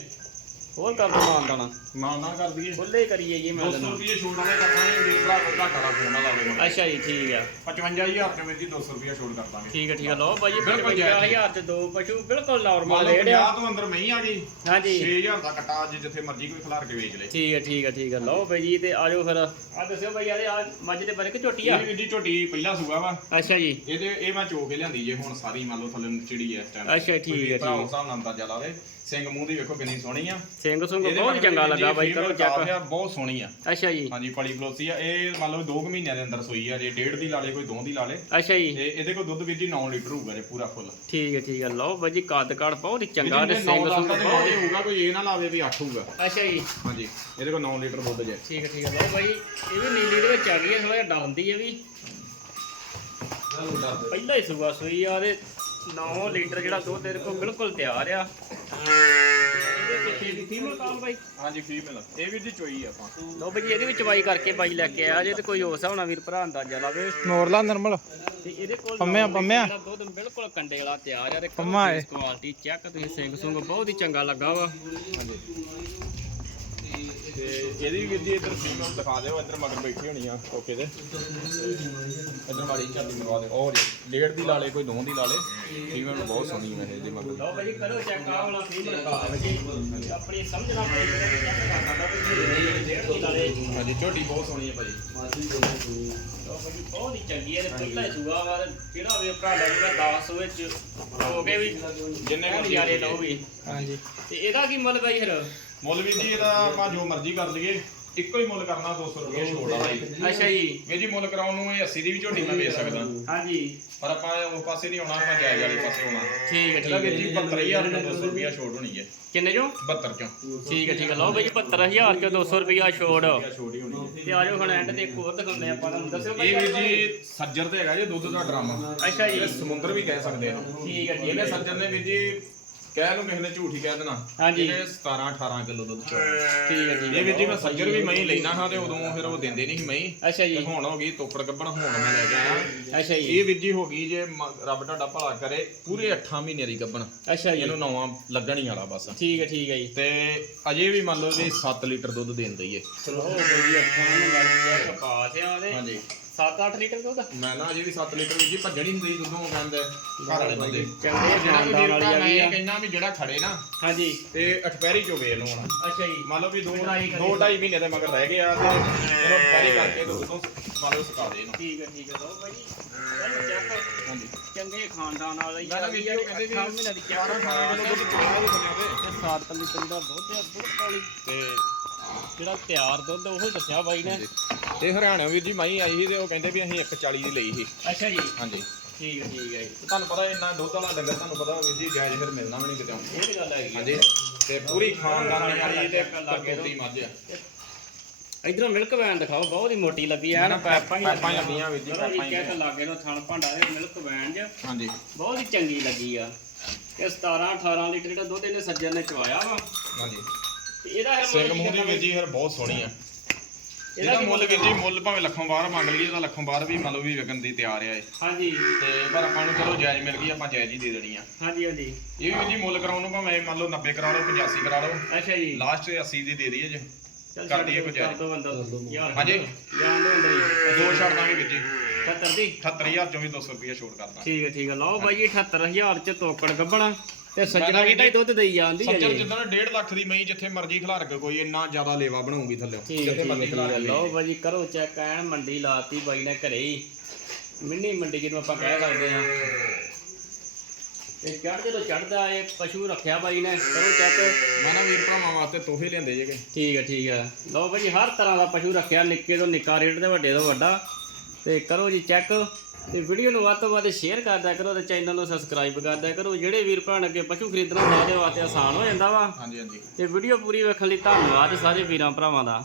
[SPEAKER 1] ਹੋਰ ਕਰ ਦੋ ਮਾਨ ਦਾਣਾ।
[SPEAKER 2] ਮਾਂ ਨਾ ਕਰ ਦਈਏ।
[SPEAKER 1] ਖੁੱਲੇ ਕਰੀਏ ਜੀ ਮੈਂ
[SPEAKER 2] 200 ਰੁਪਏ ਛੋੜ ਵਾਲੇ ਕਰਦਾਂਗੇ ਵੀਰ ਭਰਾ ਕੋਲ ਘੱਟ ਵਾਲਾ ਫੋਨ ਨਾ ਲਾਵੇ ਮੈਨੂੰ।
[SPEAKER 1] ਅੱਛਾ ਜੀ ਠੀਕ ਆ।
[SPEAKER 2] 55000 ਤੇ ਵੀਰ ਜੀ 200 ਰੁਪਏ ਛੋੜ ਕਰ ਦਾਂਗੇ।
[SPEAKER 1] ਠੀਕ ਹੈ ਠੀਕ ਹੈ ਲਓ ਭਾਈ
[SPEAKER 2] ਬਿਲਕੁਲ ਜਾਇਜ਼
[SPEAKER 1] 55000 ਤੇ ਦੋ ਪਸ਼ੂ ਬਿਲਕੁਲ
[SPEAKER 2] ਮੰਨ
[SPEAKER 1] ਨਾਰਮਲ ਰੇਟ ਆ
[SPEAKER 2] 50 ਤੋਂ ਅੰਦਰ ਮਹੀਂ ਆ ਗਈ
[SPEAKER 1] ਹਾਂਜੀ।
[SPEAKER 2] 6000 ਦਾ ਕੱਟਾ ਅੱਜ ਜਿੱਥੇ ਮਰਜ਼ੀ ਕੋਈ ਖਿਲਾਰ ਕੇ ਵੇਚ ਲੈ।
[SPEAKER 1] ਠੀਕ ਹੈ ਠੀਕ ਹੈ ਠੀਕ ਹੈ ਲਓ ਭਾਈ ਜੀ ਤੇ ਆਜੋ ਫਿਰ। ਆ ਦੱਸਿਓ ਭਾਈ ਆਦੇ ਆ ਮੱਝ ਦੇ ਬਾਰੇ ਕਿ ਝੋਟੀ ਆ।
[SPEAKER 2] ਇਹ ਵੀਰ ਜੀ ਝੋਟੀ ਪਹਿਲਾ ਸੂਆ ਵਾ।
[SPEAKER 1] ਅੱਛਾ ਜੀ।
[SPEAKER 2] ਇਹਦੇ ਇਹ ਮੈਂ ਚੋ ਕੇ ਲਿਆਂਦੀ ਜੇ ਹੁਣ ਸਾਰੀ ਮੰਨ ਲਓ ਥੱਲੇ ਨੂੰ ਚਿੜੀ ਐ ਇਸ ਟਾਈਮ
[SPEAKER 1] ਅੱਛਾ, ਠੀਕ ਹੈ, ਠੀਕ ਹੈ।
[SPEAKER 2] ਹਿਸਾਬ ਨਾਲ ਅੰਦਾਜ਼ਾ ਲਾਵੇ। ਸਿੰਘ ਮੂੰਹ ਦੀ ਵੇਖੋ ਕਿੰਨੀ ਸੋਹਣੀ ਆ।
[SPEAKER 1] ਸਿੰਘ ਸੁੰਗ ਬਹੁਤ ਚੰਗਾ ਲੱਗਾ ਬਾਈ ਕਰੋ ਚੈੱਕ
[SPEAKER 2] ਆ, ਬਹੁਤ ਸੋਹਣੀ ਆ।
[SPEAKER 1] ਅੱਛਾ ਜੀ।
[SPEAKER 2] ਹਾਂਜੀ ਪਲੀ ਫਲੋਸੀ ਆ। ਇਹ ਮੰਨ ਲਓ 2 ਮਹੀਨਿਆਂ ਦੇ ਅੰਦਰ ਸੋਈ ਆ ਜੇ ਡੇਢ ਦੀ ਲਾ ਲੇ ਕੋਈ ਦੋ ਦੀ ਲਾ ਲੇ
[SPEAKER 1] ਅੱਛਾ ਜੀ।
[SPEAKER 2] ਤੇ ਇਹਦੇ ਕੋਲ ਦੁੱਧ ਵੀਰ ਜੀ 9 ਲੀਟਰ ਹੋਊਗਾ ਜੇ ਪੂਰਾ ਫੁੱਲ।
[SPEAKER 1] ਠੀਕ ਹੈ ਠੀਕ ਹੈ। ਲਓ ਬਾਈ ਜੀ ਕੱਦ ਕਾੜ ਬਹੁਤ ਹੀ ਚੰਗਾ ਤੇ ਸਿੰਘ ਸੁੰਗ
[SPEAKER 2] ਬਹੁਤ
[SPEAKER 1] ਹੀ
[SPEAKER 2] ਹੋਊਗਾ ਕੋਈ ਇਹ ਨਾ ਲਾਵੇ ਵੀ 8 ਹੋਊਗਾ।
[SPEAKER 1] ਅੱਛਾ ਜੀ।
[SPEAKER 2] ਹਾਂਜੀ ਇਹਦੇ ਕੋਲ 9 ਲੀਟਰ ਦੁੱਧ ਜੇ।
[SPEAKER 1] ਠੀਕ ਹੈ ਠੀਕ ਹੈ। ਲਓ ਬਾਈ ਇਹ ਵੀ ਨੀਲੀ ਦੇ ਵਿੱਚ ਆ ਗਈ ਹੈ ਥੋੜਾ ਜਿਹਾ ਡਾਉਂਦੀ ਹੈ ਵੀ। ਪਹਿਲਾਂ ਹੀ ਸੂਆ ਸੂਈ ਆ ਤੇ 9 ਲੀਟਰ ਜਿਹੜਾ ਦੁੱਧ ਇਹਦੇ ਕੋਲ ਬਿਲਕੁਲ ਤਿਆਰ ਆ। ਇਹਦੇ ਫੀਮੇਲ ਕਾਲ ਬਾਈ।
[SPEAKER 2] ਹਾਂਜੀ ਫੀਮੇਲ ਇਹ ਵੀਰ ਜੀ ਚੋਈ ਆ ਆਪਾਂ।
[SPEAKER 1] ਲਓ ਬਾਈ ਇਹਦੇ ਵਿੱਚ ਵਾਈ ਕਰਕੇ ਬਾਈ ਲੈ ਕੇ ਆਇਆ। ਜੇ ਤੇ ਕੋਈ ਹੋਰ ਹਿਸਾਬ ਨਾਲ ਵੀਰ ਭਰਾ ਅੰਦਾਜ਼ਾ ਲਾਵੇ।
[SPEAKER 4] ਨੋਰਲਾ ਨਰਮਲ।
[SPEAKER 1] ਤੇ ਇਹਦੇ ਕੋਲ
[SPEAKER 4] ਪੰਮਿਆ, ਪੰਮਿਆ।
[SPEAKER 1] ਦੁੱਧ ਬਿਲਕੁਲ ਕੰਡੇ ਵਾਲਾ ਤਿਆਰ ਆ। ਤੇ। ਕੁਆਲਿਟੀ ਚੈੱਕ ਤੁਸੀਂ ਸਿੰਘ ਸੁੰਗ ਬਹੁਤ ਹੀ ਚੰਗਾ ਲੱਗਾ ਵਾ।
[SPEAKER 2] ਤੇ ਇਹਦੀ ਵੀਰ ਜੀ ਇੱਧਰ ਫੀਮੇਲ ਦਿਖਾ ਦਿਓ ਇੱਧਰ ਮਗਰ ਬੈਠੀ ਹੋਣੀ ਆ ਓਕੇ ਤੇ। ਇੱਧਰ ਮਾੜੀ ਝਾਤੀ ਮਰਵਾ ਦੇ ਔਰ ਡੇਢ ਦੀ ਲਾ ਲੇ ਕੋਈ ਦੋ ਦੀ ਲਾ ਲੇ ਫੀਮੇਲ ਬਹੁਤ ਸੋਹਣੀ ਹੈ ਇਹਦੇ ਮਗਰ।
[SPEAKER 1] ਲਓ ਜੀ ਕਰੋ ਚੈੱਕ ਆ ਵਾਲਾ ਫੀਮੇਲ ਜੀ ਆਪਣੀ ਸਮਝਣਾ ਪਏਗਾ ਕਿ ਚੈੱਕ ਕਰ ਸਕਦਾ ਵੀ ਡੇਢ ਦੀ ਨਾਲੇ
[SPEAKER 2] ਹਾਂਜੀ ਝੋਟੀ ਬਹੁਤ ਸੋਹਣੀ ਹੈ ਭਾਜੀ
[SPEAKER 1] ਲਓ ਬਾਈ ਜੀ ਬਹੁਤ ਹੀ ਚੰਗੀ ਹੈ ਤੇ ਪਹਿਲਾਂ ਹੀ ਸੂਆ ਵਾ ਭਰਾ ਲੱਗੂਗਾ 10 ਵਿੱਚ ਹੋ ਗਏ ਵੀ
[SPEAKER 2] ਜਿੰਨੇ ਕੁ
[SPEAKER 1] ਨਜ਼ਾਰੇ ਲਓ ਵੀ।
[SPEAKER 4] ਹਾਂਜੀ।
[SPEAKER 1] ਤੇ ਇਹਦਾ ਕੀ ਮੁੱਲ ਬਾਈ ਫਿਰ?
[SPEAKER 2] ਮੁੱਲ ਵੀਰ ਜੀ ਇਹਦਾ ਆਪਾਂ ਜੋ ਮਰਜ਼ੀ ਕਰ ਲਈਏ ਇੱਕੋ ਹੀ ਮੁੱਲ ਕਰਨਾ 200 ਰੁਪਏ ਛੋੜ ਵਾਲਾ ਜੀ।
[SPEAKER 1] ਅੱਛਾ ਜੀ।
[SPEAKER 2] ਵੀਰ ਜੀ ਮੁੱਲ ਕਰਾਉਣ ਨੂੰ ਇਹ 80 ਦੀ ਵੀ ਝੋਟੀ ਮੈਂ ਵੇਚ ਸਕਦਾ।
[SPEAKER 1] ਹਾਂਜੀ।
[SPEAKER 2] ਪਰ ਆਪਾਂ ਉਸ ਪਾਸੇ ਨਹੀਂ ਆਉਣਾ ਆਪਾਂ ਜਾਇਜ਼ ਵਾਲੇ ਪਾਸੇ ਆਉਣਾ।
[SPEAKER 1] ਠੀਕ ਹੈ ਠੀਕ ਹੈ।
[SPEAKER 2] ਜੀ 72000 ਰੁਪਏ 200 ਰੁਪਿਆ ਛੋੜ ਹੋਣੀ ਹੈ।
[SPEAKER 1] ਕਿੰਨੇ ਜੋ
[SPEAKER 2] 72 ਚੋਂ।
[SPEAKER 1] ਠੀਕ ਹੈ ਠੀਕ ਹੈ। ਲਓ ਬਾਈ ਜੀ 75000 ਚੋਂ 200 ਰੁਪਿਆ ਛੋੜ
[SPEAKER 2] ਹੀ ਹੈ।
[SPEAKER 1] ਤੇ ਆਜੋ ਹੁਣ ਐਂਡ ਤੇ ਇੱਕ ਹੋਰ ਦਿਖਾਉਂਦੇ ਆਪਾਂ ਤੁਹਾਨੂੰ। ਦੱਸਿਓ
[SPEAKER 2] ਇਹ ਵੀਰ ਜੀ ਸੱਜਰ ਤੇ ਹੈਗਾ ਜੀ ਦੁੱਧ ਦਾ ਡਰਾਮਾ।
[SPEAKER 1] ਅੱਛਾ ਜੀ।
[SPEAKER 2] ਸਮੁੰਦਰ ਵੀ ਕਹਿ ਸਕਦੇ ਆ
[SPEAKER 1] ਠੀਕ ਹੈ ਠੀਕ
[SPEAKER 2] ਇਹਨੇ
[SPEAKER 1] ਹੈ
[SPEAKER 2] ਸੱਜਰ ਨੇ ਵੀਰ ਜੀ ਕਹਿ ਲਓ ਕਿਸੇ ਨੇ ਝੂਠ ਹੀ ਕਹਿ ਦੇਣਾ।
[SPEAKER 1] ਹਾਂਜੀ।
[SPEAKER 2] ਇਹਨੇ 17 18 ਕਿਲੋ ਦੁੱਧ ਚੋਇਆ
[SPEAKER 1] ਠੀਕ ਹੈ ਠੀਕ
[SPEAKER 2] ਇਹ ਵੀਰ ਜੀ ਮੈਂ ਸੱਜਰ ਵੀ ਮਹੀਂ ਲੈਣਾ ਹਾਂ ਤੇ ਉਦੋਂ ਫਿਰ ਉਹ ਦਿੰਦੇ ਨਹੀਂ ਸੀ ਮਹੀਂ।
[SPEAKER 1] ਅੱਛਾ ਜੀ।
[SPEAKER 2] ਤੇ ਹੁਣ ਹੋ ਗਈ ਤੋਪੜ ਗੱਬਣ ਹੁਣ ਮੈਂ ਲੈ ਕੇ ਆਇਆ।
[SPEAKER 1] ਅੱਛਾ ਜੀ।
[SPEAKER 2] ਇਹ ਵੀਰ ਜੀ ਹੋ ਗਈ ਜੇ ਮ- ਰੱਬ ਤੁਹਾਡਾ ਭਲਾ ਕਰੇ ਪੂਰੇ 8 ਮਹੀਨੇ ਦੀ ਗੱਬਣ।
[SPEAKER 1] ਅੱਛਾ ਜੀ।
[SPEAKER 2] ਇਹਨੂੰ ਨੌਵਾਂ ਲੱਗਣ ਹੀ ਵਾਲਾ ਬਸ।
[SPEAKER 1] ਠੀਕ ਹੈ ਠੀਕ ਹੈ ਜੀ।
[SPEAKER 2] ਤੇ ਅਜੇ ਵੀ ਮੰਨ ਲਓ ਵੀ 7 ਲੀਟਰ ਦੁੱਧ ਦੇਣ ਦਈਏ।
[SPEAKER 1] ਚਲੋ ਹੋ ਗਈ ਅੱਖਾਂ ਨੂੰ ਲੱਗ ਗਿਆ ਪਾਸ ਆ ਉਹਦੇ।
[SPEAKER 2] ਹਾਂਜੀ।
[SPEAKER 1] 7-8 ਲੀਟਰ ਦੁੱਧ?
[SPEAKER 2] ਮੈਂ ਨਾ ਅਜੇ ਵੀ 7 ਲੀਟਰ ਵੀਰ ਜੀ ਭੱਜਣ ਹੁੰਦੀ ਦੁੱਧੋਂ ਕਹਿੰਦੇ ਘਰ ਵਾਲੇ ਬੰਦੇ।
[SPEAKER 1] ਚੰਗੇ
[SPEAKER 2] ਜਿਹੜਾ ਕੋਈ ਵੀਰ
[SPEAKER 1] ਵਾਲੀ
[SPEAKER 2] ਭਰਾ
[SPEAKER 1] ਆ।
[SPEAKER 2] ਮੈਂ
[SPEAKER 1] ਗਈ
[SPEAKER 2] ਇਹ
[SPEAKER 1] ਆ
[SPEAKER 2] ਕਹਿੰਦਾ ਵੀ ਜਿਹੜਾ ਖੜੇ ਨਾ
[SPEAKER 1] ਹਾਂਜੀ।
[SPEAKER 2] ਤੇ ਅਠਪੈਰੀ ਚੋਂ ਵੇਲ ਹੋਣਾ।
[SPEAKER 1] ਅੱਛਾ ਜੀ।
[SPEAKER 2] ਮੰਨ ਲਓ ਵੀ ਦੋ
[SPEAKER 1] ਕਢਾਈ ਕਰੀ।
[SPEAKER 2] ਦੋ ਢਾਈ ਮਹੀਨੇ ਦੇ ਮਗਰ ਰਹਿ ਗਿਆ ਤੇ ਚਲੋ ਪੈਰੀ ਕਰਕੇ ਦੁੱਧ ਤੋਂ ਮੰਨ ਲਓ ਸੁਕਾ ਦੇ ਇਹਨੂੰ।
[SPEAKER 1] ਠੀਕ ਹੈ ਠੀਕ ਹੈ। ਚਲੋ ਚੱਕ
[SPEAKER 2] ਹਾਂਜੀ।
[SPEAKER 1] ਚੰਗੇ ਖਾਨਦਾਨ ਵਾਲਾ ਹੀ
[SPEAKER 2] ਮੈਂ
[SPEAKER 1] ਆ
[SPEAKER 2] ਵੀਡੀਓ ਕਹਿੰਦੇ ਵੀ
[SPEAKER 1] ਅੱਠਾਂ ਮਹੀਨਿਆਂ ਦੀ
[SPEAKER 2] 12 18 ਕਿਲੋ ਦੁੱਧ ਉਹ ਬੰਨਿਆ ਤੇ
[SPEAKER 1] ਤੇ 7 ਲੀਟਰ ਦਾ ਦੁੱਧ ਆ ਬਿਲਕੁਲ ਹੀ
[SPEAKER 2] ਤੇ
[SPEAKER 1] ਜਿਹੜਾ ਤਿਆਰ ਦੁੱਧ ਉਹ ਹੀ ਦੱਸਿਆ ਬਾਈ ਨੇ।
[SPEAKER 2] ਇਹ ਹਰਿਆਣਾ ਵੀਰ ਜੀ ਮਾਈ ਆਈ ਸੀ ਤੇ ਉਹ ਕਹਿੰਦੇ ਵੀ ਅਸੀਂ 140 ਦੀ ਲਈ ਸੀ।
[SPEAKER 1] ਅੱਛਾ ਜੀ।
[SPEAKER 2] ਹਾਂਜੀ।
[SPEAKER 1] ਠੀਕ ਹੈ ਠੀਕ ਹੈ ਜੀ।
[SPEAKER 2] ਤੁਹਾਨੂੰ ਪਤਾ ਇੰਨਾ ਦੁੱਧ ਵਾਲਾ ਡੰਗਰ ਤੁਹਾਨੂੰ ਪਤਾ ਵੀਰ ਜੀ ਜਾਇਜ਼ ਫਿਰ ਮਿਲਣਾ ਵੀ ਨਹੀਂ ਕਿਤੇ।
[SPEAKER 1] ਇਹ ਤਾਂ ਗੱਲ ਹੈਗੀ ਆ।
[SPEAKER 2] ਹਾਂਜੀ। ਤੇ ਪੂਰੀ ਖਾਨਦਾਨੀ ਵਾਲੀ ਤੇ ਕਰਤੂਤੀ ਮੱਝ ਆ।
[SPEAKER 1] ਇਧਰੋਂ ਮਿਲਕ ਵੈਨ ਦਿਖਾਓ ਬਹੁਤ ਹੀ ਮੋਟੀ ਲੱਗੀ ਐ ਨਾ ਪੈਪਾਂ ਹੀ
[SPEAKER 2] ਪੈਪਾਂ ਲੱਗੀਆਂ। ਵੀਰ ਜੀ, ਪੈਪਾਂ ਹੀ
[SPEAKER 1] ਤਾਂ ਲਾਗੇ ਨੂੰ ਥਣ ਭਾਂਡਾ ਦੇ ਮਿਲਕ ਵੈਨ ਚ
[SPEAKER 2] ਹਾਂਜੀ।
[SPEAKER 1] ਬਹੁਤ ਹੀ ਚੰਗੀ ਲੱਗੀ ਆ। ਇਹ 17 18 ਲੀਟਰ ਦਾ ਦੁੱਧ ਇਹਨੇ ਸੱਜਣ ਨੇ ਚਵਾਇਆ ਵਾ।
[SPEAKER 2] ਹਾਂਜੀ।
[SPEAKER 1] ਤੇ ਇਹਦਾ ਹੈ
[SPEAKER 2] ਸਿੰਘ ਮੂੰਹ ਦੀ ਜੀ? ਫਿਰ ਬਹੁਤ ਸੋਹਣੀ ਆ।
[SPEAKER 1] ਇਹਦਾ ਕੀ
[SPEAKER 2] ਮੁੱਲ ਵੀਰ ਜੀ ਮੁੱਲ ਭਾਵੇਂ ਲੱਖੋਂ ਬਾਹਰ ਮੰਗ ਲਈਏ ਤਾਂ ਲੱਖੋਂ ਬਾਹਰ ਵੀ ਮੰਨ ਲਓ ਵੀ ਵਿਕਣ ਦੀ ਤਿਆਰ ਆ ਇਹ।
[SPEAKER 1] ਹਾਂਜੀ।
[SPEAKER 2] ਤੇ ਪਰ ਆਪਾਂ ਨੂੰ ਚਲੋ ਜਾਇਜ਼ ਮਿਲ ਗਈ ਆਪਾਂ ਜਾਇਜ਼ ਹੀ ਦੇ ਦੇਣੀ ਆ।
[SPEAKER 1] ਹਾਂਜੀ ਹਾਂਜੀ।
[SPEAKER 2] ਇਹ ਵੀ ਜੀ ਮੁੱਲ ਕਰਾਉਣ ਨੂੰ ਭਾਵੇਂ ਮੰਨ ਲਓ 90 ਕਰਾ ਲਓ 85 ਕਰਾ ਲਓ।
[SPEAKER 1] ਅੱਛਾ ਜੀ।
[SPEAKER 2] ਲਾਸਟ 80 ਦੀ ਦੇ ਦਈਏ ਜੇ। ਕਰ ਦਈਏ ਕੁਝ
[SPEAKER 1] ਕਰ ਦੋ ਬੰਦਾ। ਯਾਰ।
[SPEAKER 2] ਹਾਂਜੀ।
[SPEAKER 1] ਜਾਣ ਦੋ ਅੰਦਰ ਹੀ
[SPEAKER 2] ਦੋ ਛੱਡ ਦਾਂਗੇ ਵੀਰ ਜੀ।
[SPEAKER 1] 70 ਦੀ?
[SPEAKER 2] 78000 ਚੋਂ ਵੀ 200 ਰੁਪਏ ਛੋੜ ਕਰਦਾ।
[SPEAKER 1] ਠੀਕ ਹੈ ਠੀਕ ਹੈ। ਲਓ ਬਾਈ ਜੀ 78000 ਚ ਤੋਕੜ ਗੱਬਣਾ ਤੇ ਸੱਜਣਾ ਕਿਤਾ ਹੀ ਦੁੱਧ ਦੇਈ ਜਾਂਦੀ ਹੈ
[SPEAKER 2] ਸੱਜਰ
[SPEAKER 1] ਜੀ।
[SPEAKER 2] ਜਿੱਦਾਂ 1.5 ਲੱਖ ਦੀ ਮਈ ਜਿੱਥੇ ਮਰਜ਼ੀ ਖਿਲਾਰ ਕੇ ਕੋਈ ਇੰਨਾ ਜ਼ਿਆਦਾ ਲੇਵਾ ਬਣਾਉਂਗੀ ਥੱਲੇ। ਜਿੱਥੇ ਮਰਜ਼ੀ ਖਿਲਾਰ ਕੇ।
[SPEAKER 1] ਲਓ ਬਾਈ ਜੀ ਕਰੋ ਚੈੱਕ ਐਨ ਮੰਡੀ ਲਾਤੀ ਬਾਈ ਨੇ ਘਰੇ ਹੀ। ਮਿੰਨੀ ਮੰਡੀ ਜਿਹਨੂੰ ਆਪਾਂ ਕਹਿ ਸਕਦੇ ਹਾਂ। ਇਹ ਚੜ੍ਹਦੇ ਤੋਂ ਚੜਦਾ ਇਹ ਪਸ਼ੂ ਰੱਖਿਆ ਬਾਈ ਨੇ ਕਰੋ ਚੈੱਕ
[SPEAKER 2] ਮੈਂ ਨਾ ਵੀਰ ਭਰਾਵਾਂ ਵਾਸਤੇ ਤੋਹਫੇ ਲਿਆਂਦੇ ਜੇਗੇ
[SPEAKER 1] ਠੀਕ ਹੈ ਠੀਕ ਹੈ। ਲਓ ਬਾਈ ਹਰ ਤਰ੍ਹਾਂ ਦਾ ਪਸ਼ੂ ਰੱਖਿਆ ਨਿੱਕੇ ਤੋਂ ਨਿੱਕਾ ਰੇਟ ਤੇ ਵੱਡੇ ਤੋਂ ਵੱਡਾ। ਤੇ ਕਰੋ ਜੀ ਚੈੱਕ ਤੇ ਵੀਡੀਓ ਨੂੰ ਵੱਧ ਤੋਂ ਵੱਧ ਸ਼ੇਅਰ ਕਰਦਿਆ ਕਰੋ ਤੇ ਚੈਨਲ ਨੂੰ ਸਬਸਕ੍ਰਾਈਬ ਕਰਦਿਆ ਕਰੋ। ਜਿਹੜੇ ਵੀਰ ਭੈਣ ਅੱਗੇ ਪਸ਼ੂ ਖਰੀਦਣਾ ਉਹਨਾਂ ਦੇ ਵਾਸਤੇ ਆਸਾਨ ਹੋ ਜਾਂਦਾ ਵਾ।
[SPEAKER 2] ਹਾਂਜੀ ਹਾਂਜੀ।
[SPEAKER 1] ਤੇ ਵੀਡੀਓ ਪੂਰੀ ਵੇਖਣ ਲਈ ਧੰਨਵਾਦ ਸਾਰੇ ਵੀਰਾਂ ਭਰਾਵਾਂ ਦਾ।